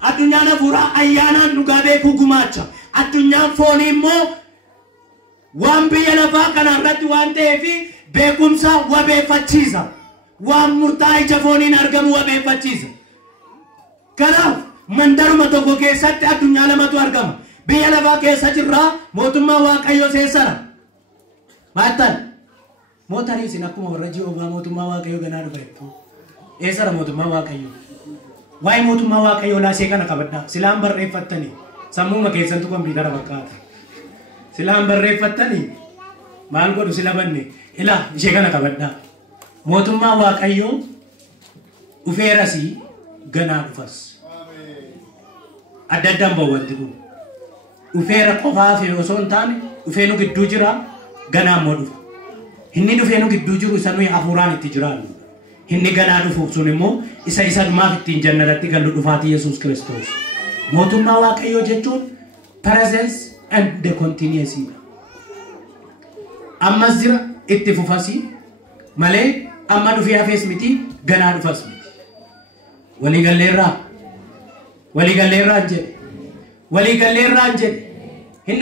Addunyaan hafuuraa ayyaanaan dhugaa beekuu gumaacha. Addunyaan foonii immoo waan biyya lafaa kana irratti waan ta'eef beekumsa wabeeffachiisa. Waan murtaa'aa ija fooniin argamu wabeeffachiisa. Kanaaf mandaruma tokko keessatti addunyaa lamatu argama. Biyya lafaa keessa jirra mootummaa Waaqayyoo seessara. Maattan Mootarii isin akkuma warra Jihoovaa mootummaa Waaqayyoo ganaa dhufeettu. Eessara mootummaa Waaqayyoo? Waa'ee mootummaa Waaqayyoo laasee kana qabadhaa. Silaan barreeffattanii sammuma keessantu kompiitara fakkaata. Silaan barreeffattanii maal godhu sila banne ilaa ishee kana qabadhaa. Mootummaa Waaqayyoo dhufeerasii ganaa dhufas. Adda addaan bawwanti kun. Dhufeera qofaa fi osoo hin taane dhufee nu gidduu jira ganaa immoo dhufa. Inni dhufee nu gidduu jiru isa nuyi hafuuraan itti jiraannu. Inni ganaa dhufuuf sun immoo isa dhumaaf ittiin jannatatti gallu dhufaatii Yesuus Kiristoos. Mootummaa Waaqayyoo jechuun presence and the continuity. Ammas jira itti fufasii malee amma dhufee hafees miti ganaa dhufas miti. Waliigalleerraa jedhe hin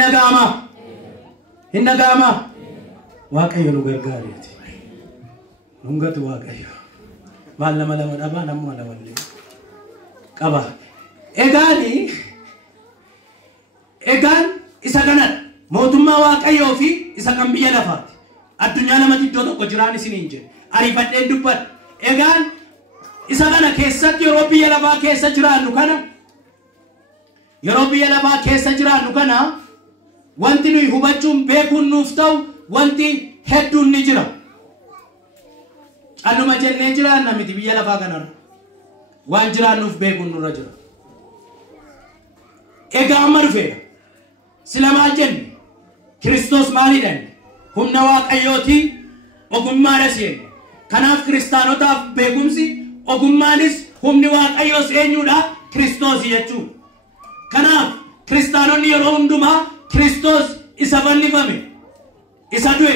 dhaga'amaa Waaqayyo nu gargaareeti. Hungatu Waaqayyo. Maal lama dhabaa namuma lamallee qaba. Egaan isa kanadha. Mootummaa Waaqayyoo fi isa kan biyya lafaati. Addunyaa lamatti iddoo tokko jiraan isiniin jedhe. Ariifadheen dubbadha. Egaan isa kana keessatti yeroo biyya lafaa keessa jiraannu kana wanti nuyi hubachuun beekuun nuuf ta'u wanti hedduun ni jira. Calluma jennee jiraanna miti biyya lafaa kanarra. Waan jiraannuuf beekuun nurra jira. Egaa amma dhufeera. Sila maal jenne? Kiristoos maalidhaan? Humna Waaqayyooti ogummaadhas jenne. Kanaaf kiristaanotaaf beekumsi ogummaanis humni Waaqayyoos eenyuudha? Kiristoos jechuudha. Kanaaf kiristaanonni yeroo hundumaa Kiristoos isa fannifame, isa du'e,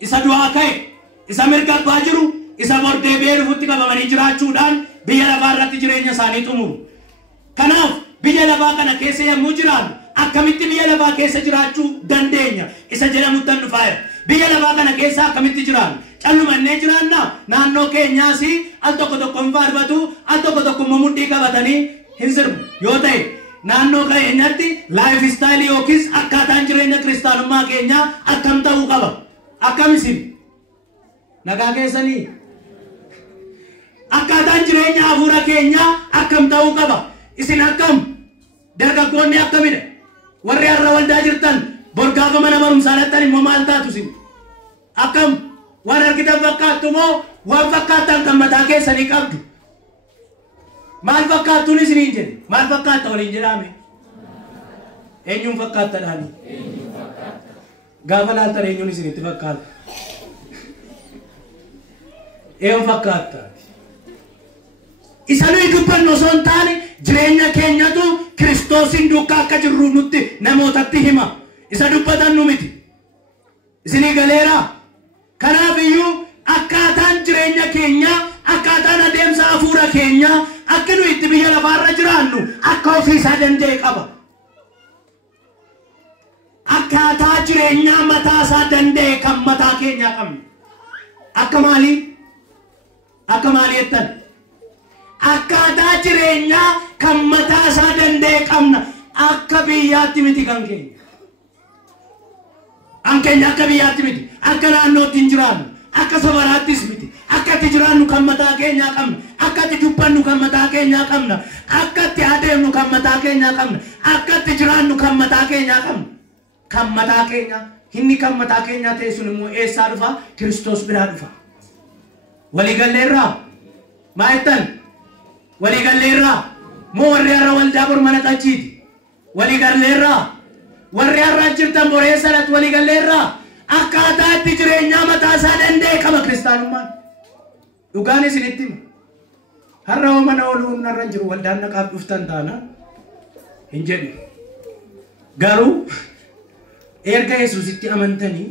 isa du'aa ka'e, isa mirga abbaa jiru, isa bordee dhufutti qabamanii jiraachuudhaan biyya lafaa irratti jireenya isaanii xumuru. Kanaaf biyya lafaa kana keessa yommuu jiraannu akkamitti biyya lafaa keessa jiraachuu dandeenya? Isa jedhamutti dhufaa. Biyya lafaa kana keessa akkamitti jiraannu? Callumannee jiraannaa naannoo keenyaas al tokko hin faarfatu, al tokko mudhii qabatanii hin sirbu yoo ta'e naannoo keenyatti laayif istaayilii yookiis akkaataan jireenya kiristaanummaa keenyaa akkam ta'uu qaba? Akkam isin? Nagaa keessanii? Akkaataan jireenya hafuura keenyaa akkam ta'uu qaba? Isin akkam? Dargaggoonni akkamidha? Warri har'a waldaa jirtan bor gaafa mana barumsaa dhattan immoo maal taatu isin? Akkam? Waan argitan fakkaattu moo waan fakkaattan kan mataa keessanii qabdu? Maal fakkaattuun isiniin jedhe? Maal fakkaatta waliin jedhame? Eenyuun fakkaattadhaani? Gaafa laaltan eenyuun isinitti fakkaata? Eenyuun fakkaatta? Isa nuyi dubbannu osoo hin taane jireenya keenyatu Kiristoosin duukaa akka jirru nutti namootatti hima. Isa dubbatan nu miti. Isinii galeeraa? Kanaaf iyyuu akkaataan jireenya keenyaa, akkaataan adeemsa hafuura keenyaa akka nuyi itti biyya lafaarra jiraannu akka ofiisaa danda'e qaba. Akkaataa jireenyaa mataasaa danda'e kan mataa keenyaa qabna. Akka maalii? Akka maalii jettan? Akkaataa jireenyaa kan mataasaa danda'e qabna. Akka biyyaatti miti kan keenya. An keenya akka biyyaatti miti. Akka naannootti hin jiraannu. Akka sabaraattis miti. Akka itti jiraannu kan mataa keenyaa qabna. Akka itti dubbannu kan mataa keenyaa qabna. Akka itti adeemnu kan mataa keenyaa qabna. Akka itti jiraannu kan mataa keenyaa qabna. Kan mataa keenyaa. Inni kan mataa keenyaa ta'e sun immoo eessaa dhufa? Kiristoos biraa dhufa. Waliigalleerraa? Maa jettan? Waliigalleerraa? Moo warri har'a waldaa bor mana qachiiti? Waliigalleerraa? Warri har'a jirtan boreessa dhat waliigalleerraa? Akkaataa itti jireenyaa mataasaa danda'e qaba kiristaanummaan. Dhugaan isinitti hima. Har'a hoo mana ooluun narra jiru waldaan naqaaf dhuftan taana hin jedhu. Garuu erga Yesuusitti amantanii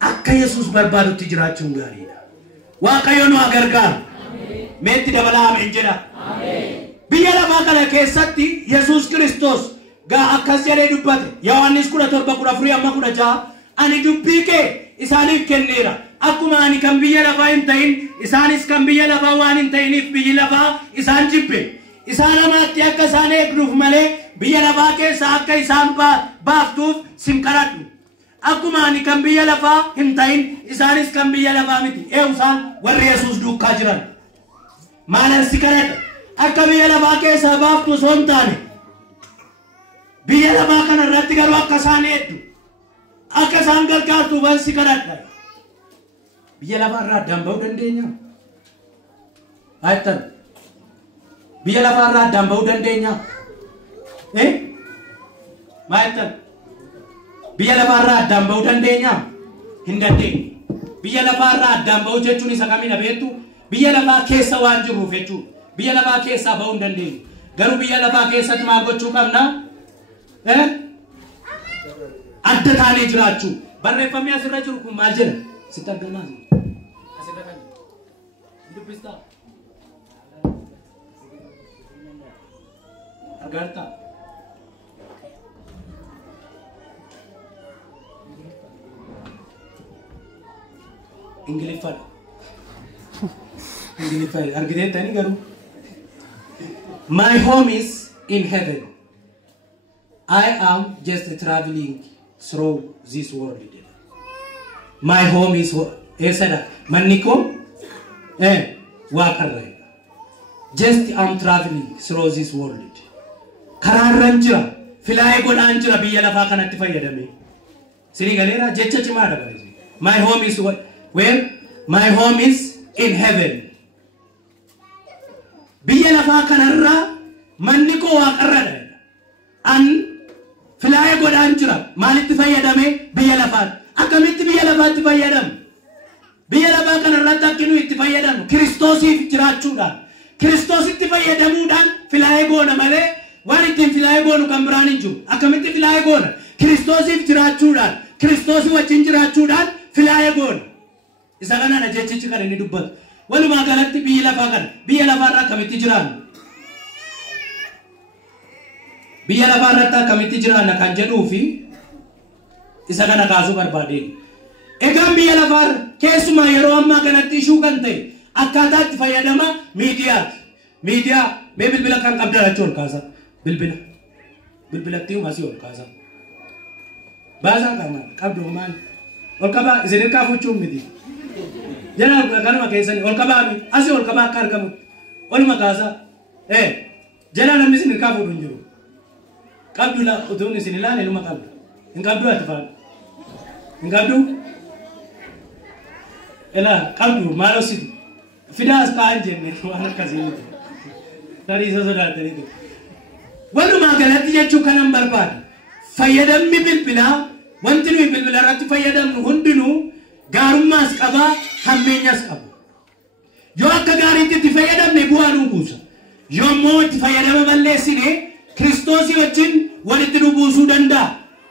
akka Yesuus barbaadutti jiraachuun gaariidha. Waaqayyo nu haa gargaaru. Meetti dabalaa ameen jedha. Biyya lafaa kana keessatti Yesuus Kiristoos gaa akkas jedhee dubbate. Yohaannis 17:4-16 ani dubbii kee isaaniif kenneera. Akkuma ani kan biyya lafaa hin ta'in isaanis kan biyya lafaa waan hin ta'iniif biyyi lafaa isaan jibbe. Isaan amaatti akka isaan eegduuf malee biyya lafaa keessa akka isaan baaftuuf sin kadhadhu. akkuma ani kan biyya lafaa hin ta'in isaanis kan biyya lafaa miti eewsaan warri Yesuus duukaa jiran maalan si kadhadha akka biyya lafaa keessaa baaftu osoo hin taane biyya lafaa kana irratti garuu akka isaan heeddu akka isaan gargaartu ban si kadhadha biyya lafaa irraa addaan ba'uu dandeenya aytan biyya lafaa irraa addaan ba'uu dandeenya maaytan biyya lafaa irraa addaan ba'uu dandeenya hin dandeenye biyya lafaa irraa addaan ba'uu jechuun isa kamina beektu biyya lafaa keessa waan jirruuf jechuudha biyya lafaa keessaa ba'uu hin dandeenye garuu biyya lafaa keessatti maal gochuu qabna adda taanee jiraachuu barreeffamni asirra jiru kun maal jedha sitti arganaa asirra kan dubbistaa agartaa Ingiliffadha argiteettanii garuu my home is in heaven I am just traveling through this world my home is eessadha manni koo waaqarra just I'm traveling through this world karaarran jira filaayee godhaan jira biyya lafaa kanatti fayyadame sinii galeera jecha cimaadha baay'ee my home is where my home is in heaven biyya lafaa kanarra manni koo waaqarradha an filaayee godhaan jira maalitti fayyadame biyya lafaa akkamitti biyya lafaatti fayyadamu biyya lafaa kanarratti akkinu itti fayyadamu Kiristoosiif jiraachuudhaan Kiristoositti fayyadamuudhaan filaayee goona malee waan ittiin filaayee goonu kan biraan hin jiru akkamitti filaayee goona Kiristoosiif jiraachuudhaan Kiristoosii wajjin jiraachuudhaan filaayee goona isa kanana jechichi kan inni dubbatu walumaa galatti biyya lafaa kana biyya lafaarraa akkamitti jiraanna biyya lafaarratti akkamitti jiraanna kan jedhuu fi isa kana kaasuu barbaadeen egaan biyya lafaarra keessumaa yeroo ammaa kanatti ishuu kan ta'e akkaataa itti fayyadama miidiyaa mee bilbila kan qabda jechuu ol kaasa bilbilatti uumasi ol kaasa baasaa qabdu maal ol qabaa isin hirkaa fuchuun miti jana kanuma keessanii ol qabaa asii ol qabaa akka argamu oluma kaasa jala namni isin hirkaa fuudhu hin jiru qabdu la utuun isin ilaale numa qabdu hin qabdu ati faana hin qabdu ela qabdu maaloo siti fidaas kaan jenne waan akkasii miti tarii isa sodaatanii walumaa galatti jechuu kanan barbaada fayyadamni bilbilaa wanti nuyi bilbila irratti fayyadamnu hundinuu gaarummaas qaba hammeenyas qaba yoo akka gaariitti itti fayyadamne bu'aa nuu buusa yoommoo itti fayyadama balleessine Kiristoosii wajjin walitti nu buusuu danda'a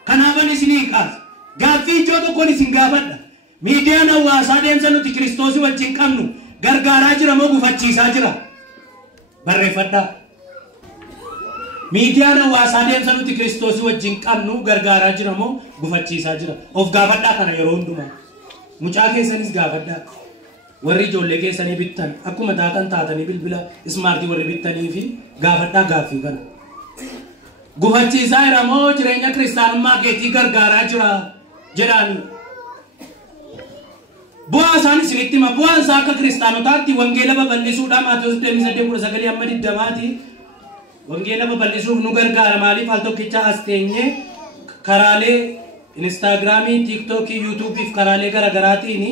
kanaafan isinii kaasa gaaffii ijoo tokkoon isin gaafadha miidiyaan hawaasaa deemsa nuti Kiristoosii wajjin qabnu gargaaraa jira moo gufachiisaa jira barreeffadhaa miidiyaan hawaasaa deemsa nuti Kiristoosii wajjin qabnu gargaaraa jira moo gufachiisaa jira of gaafadhaa kana yeroo hundumaa mucaa keessanis gaafadhaa warri ijoollee keessanii bittan akkuma taatanii bilbila ismaartii warri bittanii fi gaafadhaa gaaffii kana gufachiisaa jira moo jireenya kiristaanummaa keetii gargaaraa jira jedhaani bu'aa isaan isinitti hima bu'aan isaa akka kiristaanotaatti wangeela babal'isuudhaan Maatewos 28:20 wangeela babal'isuuf nu gargaara maaliif al tokkicha as teenyee karaalee Instagramii, TikTokii, YouTubeii fi karaalee garaagaraatiin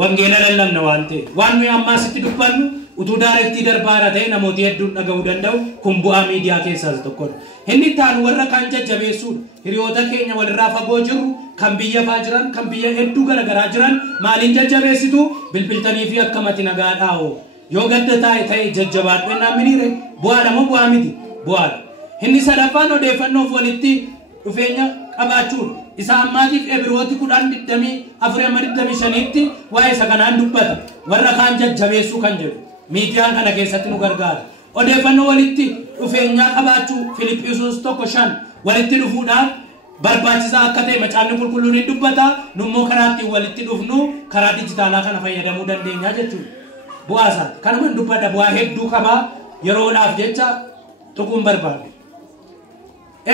wangeela lallabna waan ta'e waan nuyi ammaa sitti dubbannu utuu daarektii darbaara ta'e namooti hedduun dhaga'uu danda'u kun bu'aa miidiyaa keessaas tokkodha inni taan warra kan jajjabeessuudha hiriyoota keenya walirraa fagoo jirru kan biyya faa jiran kan biyya hedduu garagaraa jiran maaliin jajjabeessitu bilbiltanii fi akkamati nagaadhaa'oo yoo gadda ta'e jajjabaadhu ennaa miniire bu'aadha moo bu'aa miti bu'aadha inni sadaffaan odeeffannoof walitti dhufeenya qabaachuudha isa ammaatiif Ibrooti 10:24-25tti waa'ee isa kanaan dubbata warra kaan jajjabeessuu kan jedhu miidiyaan kana keessatti nu gargaara odeeffannoo walitti dhufeenyaa qabaachuu Filiphisiyoos 1:5 walitti dhufuudhaaf barbaachisaa akka ta'e macaafni qulqulluun ni dubbata nummoo karaatti walitti dhufnu karaa dijitaalaa kana fayyadamuu dandeenya jechuudha bu'aa isaati kanuma dubbata bu'aa hedduu qaba yeroodhaaf jecha tuquun barbaade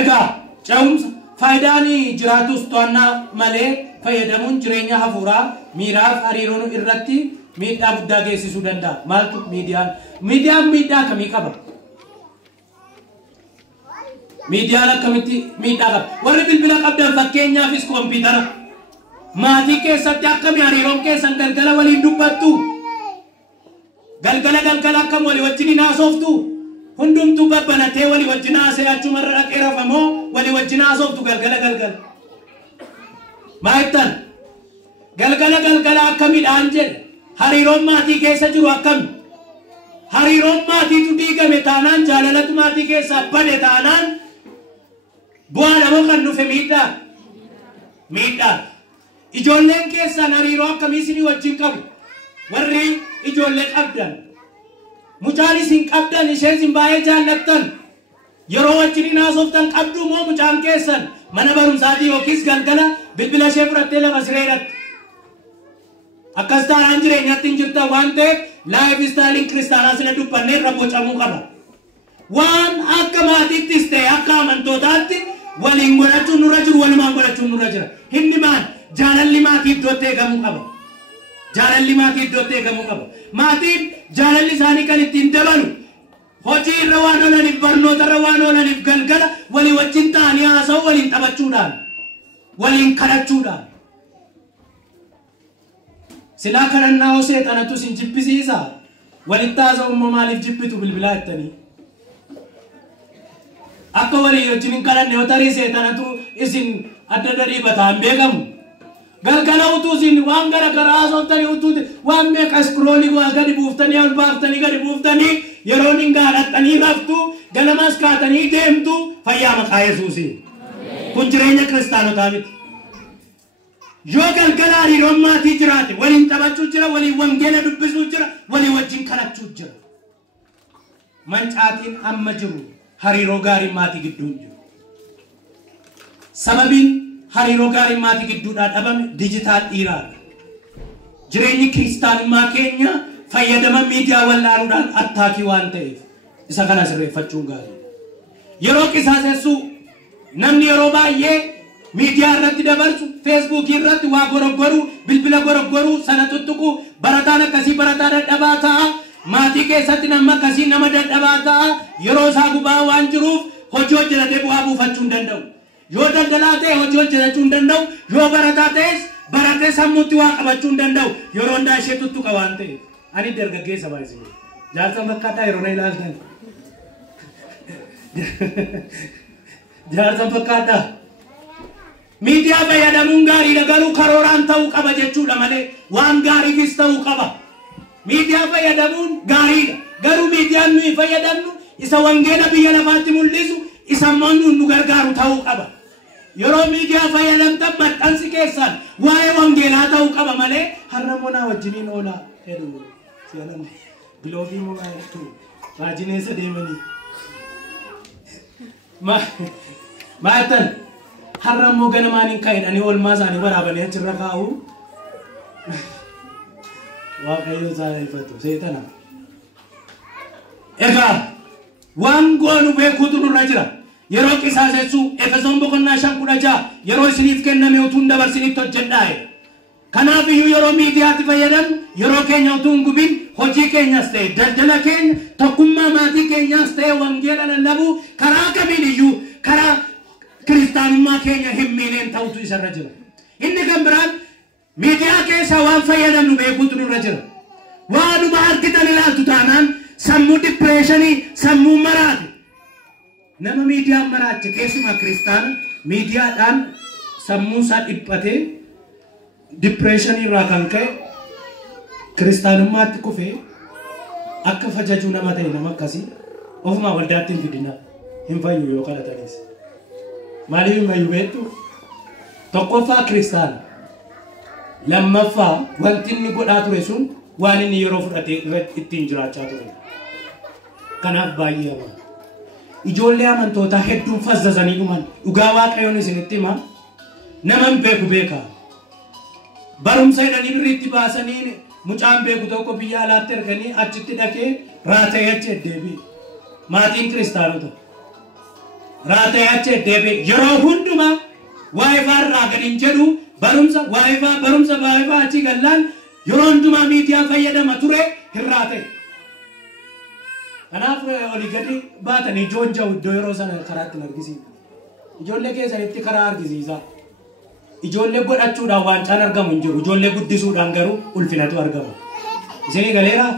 egaa ce'umsa faayidaan jiraatus to'annaa malee fayyadamuun jireenya hafuuraa miiraaf hariiroo irratti miidhaa guddaa geessisuu danda'a. Maaltu miidiyaan miidhaa kamii qaba? Miidiyaan akkamitti miidhaa qaba? Warri bilbila qabdan fakkeenyaafis kompiitara maatii keessatti akkamii hariiroon keessan galgala waliin dubbattu? Galgala akkam walii wajjin haasoftu? Hundumtuu babbanatee walii wajjin haasee achumarra dhaqee rafamoo walii wajjin haasoftu galgala. Maayittan galgala akkamiidhaan jedhe hariiroon maatii keessa jiru akkami? Hariiroon maatiitu diigame taanaan jaalalatu maatii keessaa bade taanaan bu'aa dhamoo kan dhufe miidhaa. Ijoolleen keessan hariiroo akkamii isinii wajjin qabu? Warri ijoollee qabdan mucaan isin qabdan ishee isin baay'ee jaallattan yeroo wajjin haasoftan qabdu moo mucaan keessan mana barumsaatii yookiis galgala bilbila ishee fudhattee lafa sireedhatti? Akkas taanaan jireenyaatti hin jirtan waan ta'eef laayif istaayiliin kiristaanaa sila dubbannee irra bocamuu qaba. Waan akka maatiittis ta'e akka amantootaatti waliin godhachuun nurra jiru, walumaan godhachuun nurra jira. Inni maal? Jaalalli maatii iddootti eegamuu qaba. Maatiin jaalalli isaanii kan ittiin dabalu hojii irra waan oolaniif, barnoota irra waan oolaniif galgala walii wajjin ta'anii haasa'u, waliin taphachuudhaan, waliin kadhachuudhaan. Silaa kadhannaa hoo seexanatu isin jibbisiisa? Walitti haasa'u immoo maaliif jibbitu bilbilaa jettanii? Akka walii wajjin hin kadhanne yoo tarii seexanatu isin adda dhiibataan beekamu. Galgala utuu isin waan garagaraa haasoftanii utuu waan meeqa iskroolii waa gadi buuftanii ol baaftanii gadi buuftanii yeroo hin gaadhattanii raftu ganamas kaatanii deemtu fayyaa maqaa Yesuusiin. Kun jireenya kiristaanotaa miti. Yoo galgala hariiroon maatii jiraate waliin taphachuu jira, waliin wangeela dubbisuu jira, walii wajjin kadhachuu jira. Mancaatiin amma jiru hariiroo gaarii maatii gidduun jiru. Sababiin hariiroo gaarii maatii gidduudhaan dhabame dijitaal dhiiraadha. Jireenyi kiristaanummaa keenya fayyadama miidiyaa wallaaluudhaan attaakii waan ta'eef isa kana sirreeffachuun gaariidha. Yeroo qisaasessuu namni yeroo baay'ee miidiyaa irratti dabarsu, feesbuukii irratti waa goroggoru, bilbila goroggoru, sana tuttuqu, barataan akkasii barataa dadhabaa ta'a, maatii keessatti nama akkasii nama dadhabaa ta'a, yeroo isaa gubaa waan jiruuf hojii hojjetatee bu'aa buufachuu hin danda'u. Yoo daldalaa ta'e hojii hojjetachuu hin danda'u, yoo barataa ta'es baratee sammuutti waa qabachuu hin danda'u, yeroo hundaa ishee tuttuqa waan ta'eef. Ani dargaggeessa baay'isee jaarsan fakkaataa yeroo na ilaaltan jaarsan fakkaataa. Miidiyaa fayyadamuun gaariidha, garuu karooraan ta'uu qaba jechuudha malee waan gaariifis ta'uu qaba. Miidiyaa fayyadamuun gaariidha, garuu miidiyaan nuyi fayyadamnu isa wangeela biyya lafaatti mul'isu isa immoo nu gargaaru ta'uu qaba. Yeroo miidiyaa fayyadamtan maxxansi keessan waa'ee wangeelaa ta'uu qaba malee har'a monaa wajjiniin oolaa jedhu si'alan biloogii monaa jettu raajineessa deemanii maatan har'a immoo ganamaan hin ka'edhanii oolmaa isaanii waraabanii achirra kaa'u. Waaqayyo isaan eebbatu seexana. Egaa waan goonu beekuutu nurra jira. Yeroo qisaasessuu Efesoon 5:16 yeroo isiniif kenname utuu hin dabarsinitti hojjedhaa. Kanaaf iyyuu yeroo miidiyaatti fayyadamnu yeroo keenya utuu hin gubin hojii keenyas ta'e daldala keenya tokkummaa maatii keenyas ta'e wangeela lallabuu karaa kamiin iyyuu karaa kiristaanummaa keenya hin miineen ta'utu isarra jira. Inni kan biraan miidiyaa keessa waan fayyadamnu beekuutu nurra jira. Waanuma argitan ilaaltu taanaan sammuu dipireeshinii, sammuu maraati. Nama miidiyaan maraacha keessumaa kiristaana miidiyaadhaan sammuu isaa dhiphatee dipireeshinii irraa kan ka'e kiristaanummaatti kufee akka fajajuu nama ta'e nama akkasii ofumaa waldaatti hin fidina hin fayyu yoo kadhatanis. Maaliif hin fayyu beektu? Tokkoffaa kiristaana. Lammaffaa wanti inni godhaa ture sun waan inni yeroo fudhatee ittiin jiraachaa ture. Kanaaf baay'ee hamaa. Ijoollee amantootaa hedduun fazzazanii dhuman dhugaa waaqayyoon isinitti hima nama hin beeku beekaa. Barumsa hidhanii birriitti baasanii mucaan beeku tokko biyya alaatti erganii achitti dhaqee raatee achi deebi'e. Maatiin kiristaanota raatee achi deebi'e yeroo hundumaa waa'ee raagan jedhu barumsa waa'ee achi gallaan yeroo hundumaa miidiyaa fayyadama ture hirraate. Kanaaf olii gadi baatanii ijoon jahu iddoo yeroo sana karaatti argisiisa. Ijoollee keessanitti karaa argisiisa. Ijoollee godhachuudhaan waancaan argamu hin jiru. Ijoollee guddisuudhaan garuu ulfinatu argama. Isinii galeeraa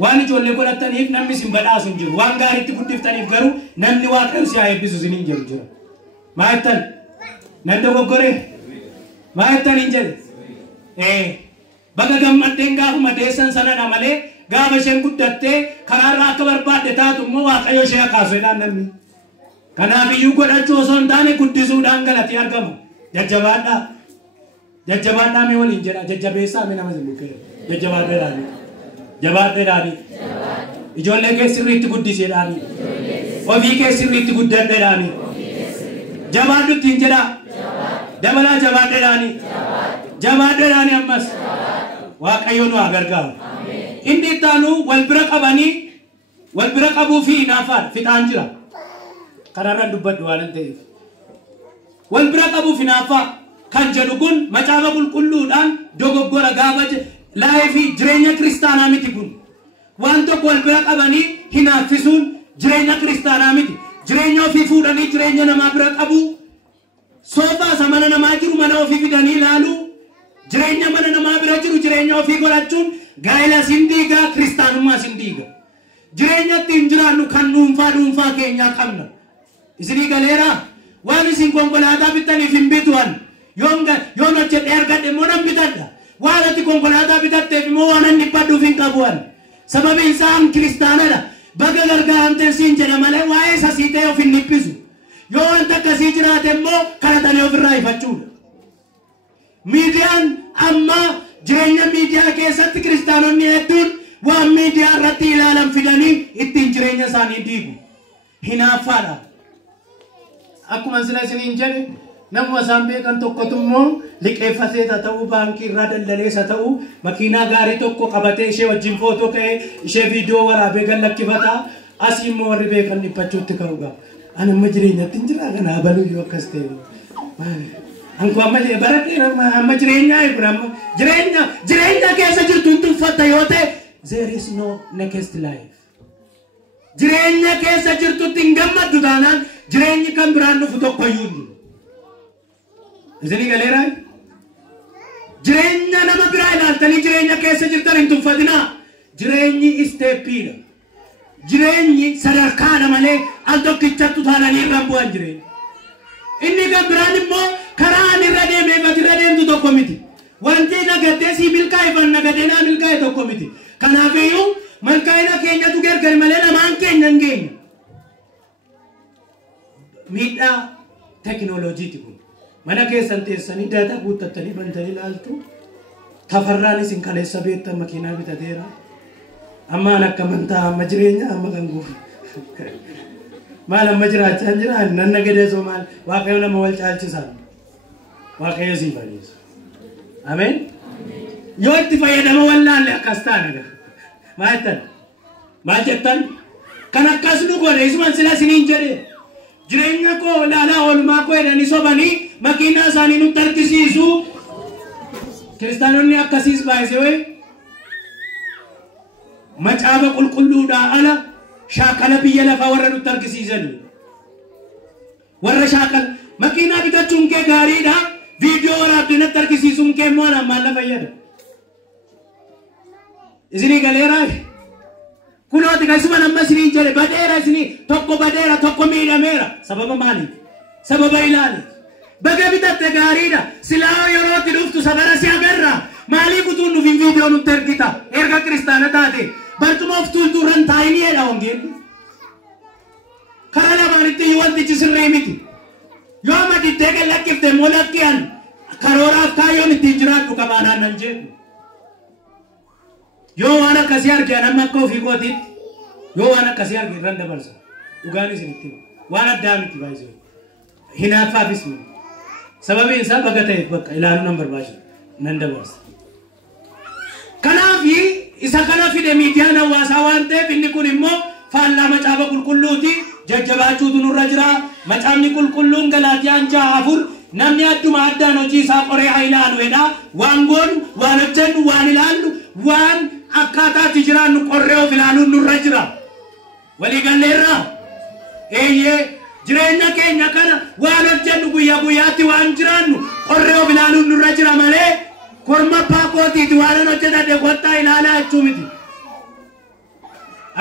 waan ijoollee godhataniif namni isin badhaasu hin jiru. Waan gaariitti guddiftaniif garuu namni waaqayyo si haa eebbisu isiniin jedhu jira. Maa jettan? Nan dogoggoree? Maa jettan hin jedhe? Baga gammaddeen gaafuma deessan sanadha malee gaafa isheen guddattee karaarraa akka barbaadde taatu immoo waaqayyo ishee akaasu jedhaan namni. Kanaaf iyyuu godhachuu osoo hin taane guddisuudhaan galatii argama. Jajjabaadhaa. Jajjabaadhaa mee waliin jedha. Jajjabeessaa mee nama simbukkee. Jajjabaadheedhaani. Jabaadheedhaani. Ijoollee kee sirriitti guddiseedhaani. Ofii kee sirriitti guddadheedhaani. Jabaadhutti hin jedhaa. Dabalaa jabaadheedhaani. Jabaadheedhaani ammas. Waaqayyo nu haa gargaaru. Inni ittaanu wal bira qabanii wal bira qabuu fi hinaafaan fixaan jira. Karaarraan dubbadhu waan hin ta'eef. Wal bira qabuuf hinaaffaa kan jedhu kun macaafa qulqulluudhaan dogoggora gaafa laayifii jireenya kiristaanaa miti kun. Waan tokko wal bira qabanii hinaaffisuun jireenya kiristaanaa miti. Jireenya ofii fuudhanii jireenya namaa bira qabu. Soofaa mana namaa jiru mana ofii fidanii ilaalu. Jireenya mana namaa bira jiru jireenya ofii godhachuun gaa'ela sin diigaa kiristaanummaa sin diiga. Jireenya ittiin jiraannu kan dhuunfaa keenyaa qabna. Isinii galeeraa? Waan isin konkolaataa bitaniif hin bituan. Yoon hojjedhee argadhe immoo nan bitadha. Waan ati konkolaataa bitatteef immoo waan inni badduuf hin qabuan. Sababiin isaan kiristaanadha. Baga gargaaramteen siin jedha malee waa'ee isa sii ta'e of hin dhiphisu. Yoo wanta akkasii jiraate immoo kadhatanii ofirraa ifachuudha. Miidiyaan amma jireenya miidiyaa keessatti kiristaanonni hedduun waan miidiyaa irratti ilaalan fidanii ittiin jireenya isaanii diigu. Hinaaffaadha. Akkuma sila isiniin jedhe namuma isaan beekan tokkotu immoo liqeeffatee ta'uu baankii irraa daldaleessa ta'uu makiinaa gaarii tokko qabatee ishee wajjin footoo ka'ee ishee viidiyoo waraabee gallakkifata asii immoo warri beekan dhiphachuutti ka'u ga'a. Ani amma jireenyatti hin jiraa kana abaluu yoo akkas ta'e. Anku amma baratee amma jireenyaa eeguun amma jireenya keessa jirtu tuffatta yoo ta'e there is no next life. Jireenya keessa jirtutti hin gammaddu taanaan jireenyi kan biraan dhufu tokko iyyuu hin jiru. Isinii galeeraa? Jireenya nama biraa ilaaltanii jireenya keessa jirtan hin tuffatinaa. Jireenyi isteeppiidha. Jireenyi sadarkaadha malee al tokkichatti taananii irra bu'an jireenya. Inni kan biraan immoo karaa ani irra deemee ati irra deemtu tokko miti. Wanti nagadee sii milkaa'e fan nagadee naa milkaa'e tokko miti. Kanaafiyyuu milkaa'ina keenyatu gargari malee namaan keenya hin geenye. Miidhaa tekinooloojiiti kun. Mana keessan teessanii daataa guuttattanii bantanii ilaaltu. Tafarraan isin kaleessa beektan makiinaa bitateera. Amma an akka amantaa amma jireenya amma kan guufu. Maal amma jiraachaa jiraan nan nagadee soo maal waaqayyo nama wal caalchisan. Waaqayyo sii fayyisa. Ameen. Yoo itti fayyadama wallaalle akkas taana. Maal jettan? Kan akkas nu godhe isuman sila isiniin jedhee. Jireenya koo laalaa oolmaa koo jedhanii sobanii makiinaa isaanii nutti argisiisu. Kiristaanonni akkasiis baay'isee macaafa qulqulluudhaa ala shaakala biyya lafaa warra nutti argisiisanii. Warra shaakala makiinaa bitachuun kee gaariidha. Viidiyoo waraabdee nutti argisiisuun kee immoo maal na fayyada? Isinii galeeraa? Kunooti kasuma nama isiniin jedhe badeera isinii tokko badeera tokko miidhameera. Sababa maaliif? Sababa ilaali. Baga bitatte gaariidha. Silaa yeroo itti dhuftu sabara si agarra. Maaliif utuun dhufin viidiyoo nutti ergita? Erga kiristaana taate. Barcuma of tuultuurran taa'inii jedha wangeelli. Karaa lamaanitti wantichi sirrii miti. Yoo madittee gallakkifte immoo lakki'an karooraaf kaayyoon ittiin jiraadhu qabaadhaan nan jedhu. Yoo waan akkasii argan amma akka ofii kootiitti yoo waan akkasii argan irraan dabarsa. Dhugaan isinitti waan addaa miti baay'isee. Hinaaffaafis miti. Sababiin isaa baga ta'eef bakka ilaaluu nan barbaachisa. Nan dabarsa. Kanaaf isa kana fide miidiyaan hawaasaa waan ta'eef inni kun immoo faallaa macaafa qulqulluuti. Jajjabaachuutu nurra jira. Macaafni qulqulluun Galaatiyaan 6:4 namni adduma addaan hojii isaa qoree haa ilaalu jedha waan goonu waan hojjennu waan ilaallu waan akkaataatti jiraannu qorree of ilaaluun nurra jira waliigalleerraa eeyyee jireenya keenya kana waan hojjennu guyyaa guyyaatti waan jiraannu qorree of ilaaluun nurra jira malee korma paakootiiti waan hojjetadhe kottaa ilaalaa jechuu miti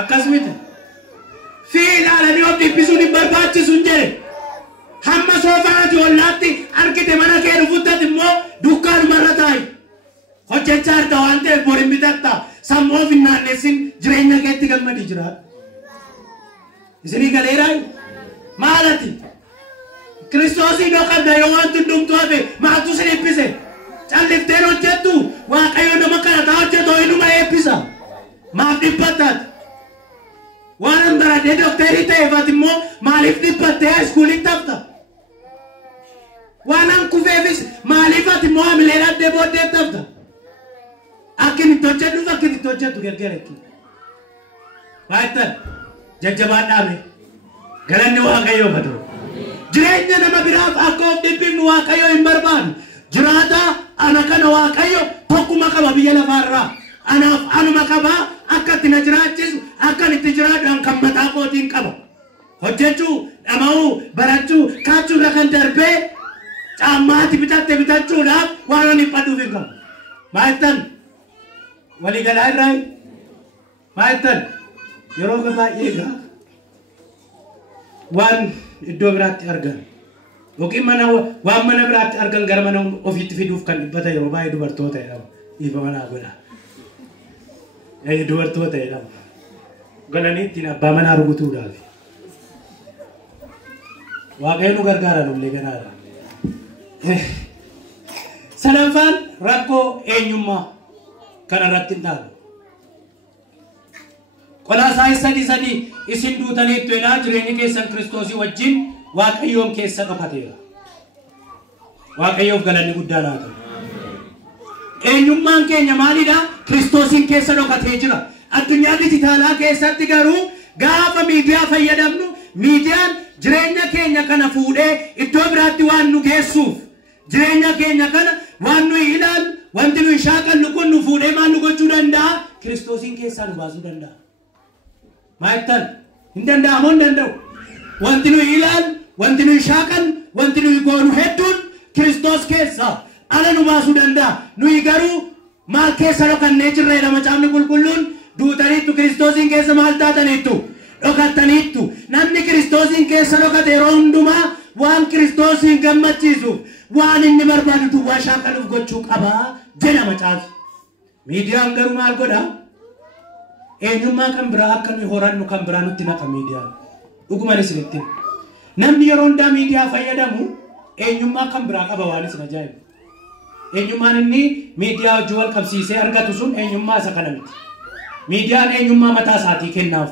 akkas miti fi ilaalanii of dhibbisuun hin barbaachisu hin jedhe hamma soofaati ollaatti argite mana kee dhufuttatti immoo dukkaanuma taa'i hojjechaa arga waan ta'eef bor hin bitatta sammuu of hin naannessin jireenya keetti gammadii jiraata isinii galeeraan maalati kiristoosii dhokadda yoo wanti hundumtuu hafe maaltu sin eebbise callifteen hojjettu waaqayyo nama kadhataa hojjetu inuma eebbisa maaf dhiphattaati waan baradhee dokteerii ta'eefat immoo maaliif dhiphattee iskuulitti hafta waan kufeefis maaliifat immoo hamileen addee booddeetti hafta akkin itti hojjedhuuf akkin itti hojjettu gargaretti baay'attan jajjabaan dhaame galanni waaqayyoo fatu jireenya nama biraaf akka of dhibbifnu waaqayyo hin barbaadu jiraata ana kana waaqayyo tokkuma qaba biyya lafaarraa anaaf anuma qaba akka itti na jiraachisu akka itti jiraadhaan kan mataa kootiin qaba hojjechuu dhama'uu barachuu kaachuurra kan darbee caammaati bitachuudhaaf waan ani dhiphaduuf hin qabu maayittan waliigalaa irraa maayittan yeroo baay'ee gaa waan iddoo biraatti argan yookiin waan mana biraatti argan gara mana ofiitti fiduuf kan dhibbata yeroo baay'ee dubartoota jedhama dhiifa manaa godha dubartoota jedhama galanii ittiin abbaa manaa rukutuudhaaf waaqayyo nu gargaara nullee ganaadha sadaffaan rakkoo eenyummaa kana irratti hin dhaabu Qolaasaayis 3:3 isin duutaniittu jedhaa jireenyi keessan Kiristoosii wajjin waaqayyoon keessa dhokateera waaqayyoof galanni guddaan haa ta'u eenyummaan keenya maalidha Kiristoosiin keessa dhokatee jira addunyaa dijitaalaa keessatti garuu gaafa miidiyaa fayyadamnu miidiyaan jireenya keenya kana fuudhee iddoo biraatti waan nu geessuuf jireenya keenya kana waan nu ilaalu wanti nu shaaqallu kun nu fuudhee maal nu gochuu danda'a Kiristoosiin keessaa nu baasuu danda'a maayittan hin danda'amoo hin danda'u wanti nu ilaalu wanti nu shaaqallu wanti nu goonu hedduun Kiristoos keessaa ala nu baasuu danda'a nuyi garuu maal keessa dhokannee jirreedha macaafni qulqulluun duutaniittu Kiristoosiin keessa maal taataniittu dhokattaniittu namni Kiristoosiin keessa dhokate yeroo hundumaa waan Kiristoosiin gammachiisuuf waan inni barbaadu duwwaa shaaqaluuf gochuu qabaa jedha macaafi miidiyaan garuu maal godha eenyummaa kan biraa akka nuyi horannu kan biraa nutti naqa miidiyaan dhugumaan isinitti namni yeroo hundaa miidiyaa fayyadamu eenyummaa kan biraa qaba waan isin ajaa'ibu eenyummaan inni miidiyaa wajjin wal qabsiisee argatu sun eenyummaa isa kana miti miidiyaan eenyummaa mataa isaatii kennaaf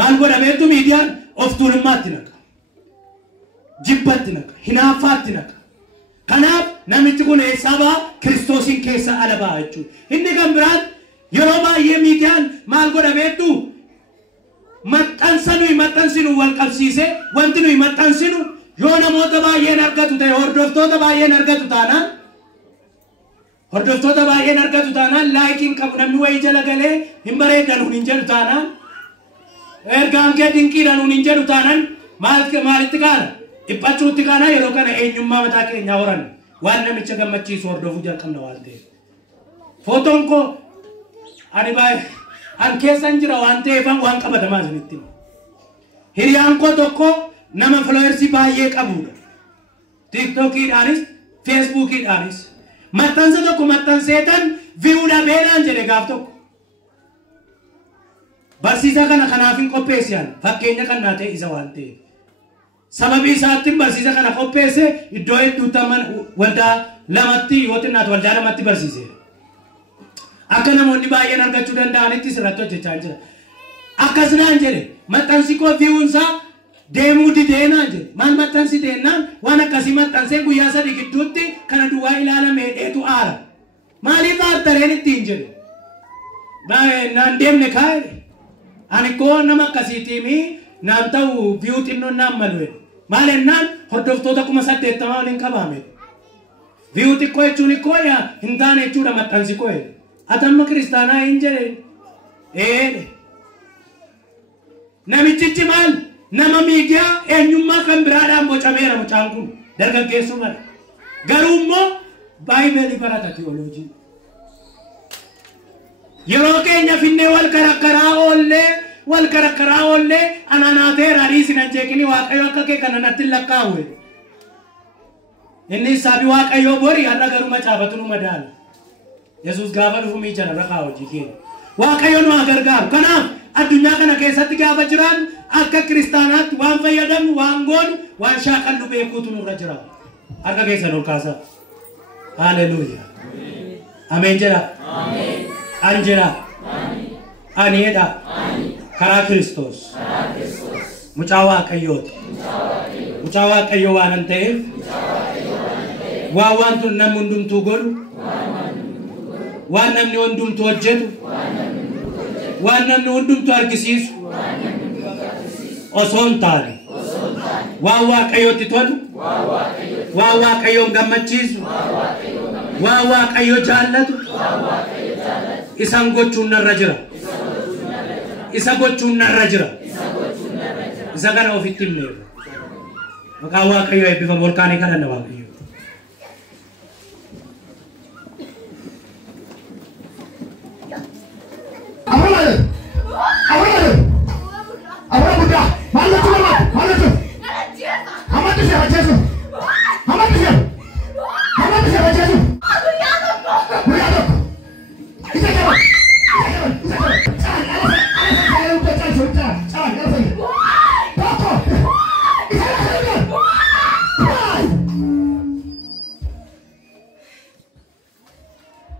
maal godhameetu miidiyaan of tuulummaatti naqa jibbatti naqa hinaaffaatti naqa kanaaf namichi kun eessaabaa Kiristoosiin keessa ala ba'a jechuudha inni kan biraan yeroo baay'ee miidiyaan maal godhameetu maxxansa nuyi maxxansinu wal qabsiisee wanti nuyi maxxansinu yoo namoota baay'een argatu ta'e hordoftoota baay'een argatu taanaan laayikiin qabu namni wayii jala galee hin bareedan hin jedhu taanaan ergaan kee dinqiidhaan hin jedhu taanaan maalitti kaana dhiphachuutti kaana yeroo kana eenyummaa mataa keenyaa horan waan namicha gammachiisu hordofuu jalqabna waan ta'eef footoon koo ani baay'ee an keessan jira waan ta'eef waan qabatamaa isinitti hiriyaan koo tokko nama followersii baay'ee qabudha TikTokiidhaanis Facebookiidhaanis maxxansa tokko maxxanseetan viiwudha beelaan jedhe gaaf tokko barsiisa kana kanaaf hin qopheessiyan fakkeenya kan naa ta'e isa waan ta'eef sababii isaatti barsiisa kana qopheesse iddoo hedduutti waldaa lamatti yoo xinnaatu waldaa lamatti barsiise akka namoonni baay'een argachuu danda'anitti sirratti hojjechaa jira akkasinaan jedhe maxxansi koo viiwunsaa deemuu dideenaa jedhe maal maxxansi deennaan waan akkasii maxxansee guyyaa 3 gidduutti kana duwwaa ilaalamee dheetu aara maaliif aartareen ittiin jedhe naan deemne kaa'e ani koo nama akkasiitiimi naan ta'u viiwuu xinnoon naan malu Maalennaan hordoftoota 8,000 waliin qabame. Viyuuti koo jechuun koo yaa hin taane jechuudha maxxansi koo. Atamma kiristaanaa hin jedhe. Namichichi maal? Nama miidiyaa eenyummaa kan biraadhaan bocameera mucaan kun dargaggeessuma. Garuu immoo baay'ee barata teoloojii. Yeroo keenya finnee wal karakkaraa oollee anaanaatee raadii sinan jeekini waaqayyo akka kee kana natti lakkaa'u. Inni saabi waaqayyo bori har'a garuu macaafatu nu madaala. Yesuus gaafa dhufu miichana rakaa hojii keenya. Waaqayyo nu gargaaru. Kanaaf addunyaa kana keessatti gaafa jiraan akka kiristaanaatti waan fayyadamu waan goonu waan shaaqallu beekuutu nurra jira. Harka keessan ol kaasaa. Haleluuyaa. Ameen jedha. Anjera. Aniedha. Karaa Kiristoos. Mucaa Waaqayyooti. Mucaa Waaqayyoo waan hin ta'eef waan tun namni hundumtuu godhu waan namni hundumtuu hojjetu waan namni hundumtuu argisiisu osoo hin taane waan Waaqayyootti tolu waan Waaqayyoon gammachiisu waan Waaqayyo jaallatu isan gochuun narra jira. Isa gochuun narra jira. Isa kana ofitti himneef. Maqaa Waaqayyo eebbifamu volkaanii kana na Waaqayyo.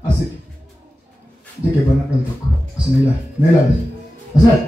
Asik. Dia kayak banget untuk. Asal nila. Asal.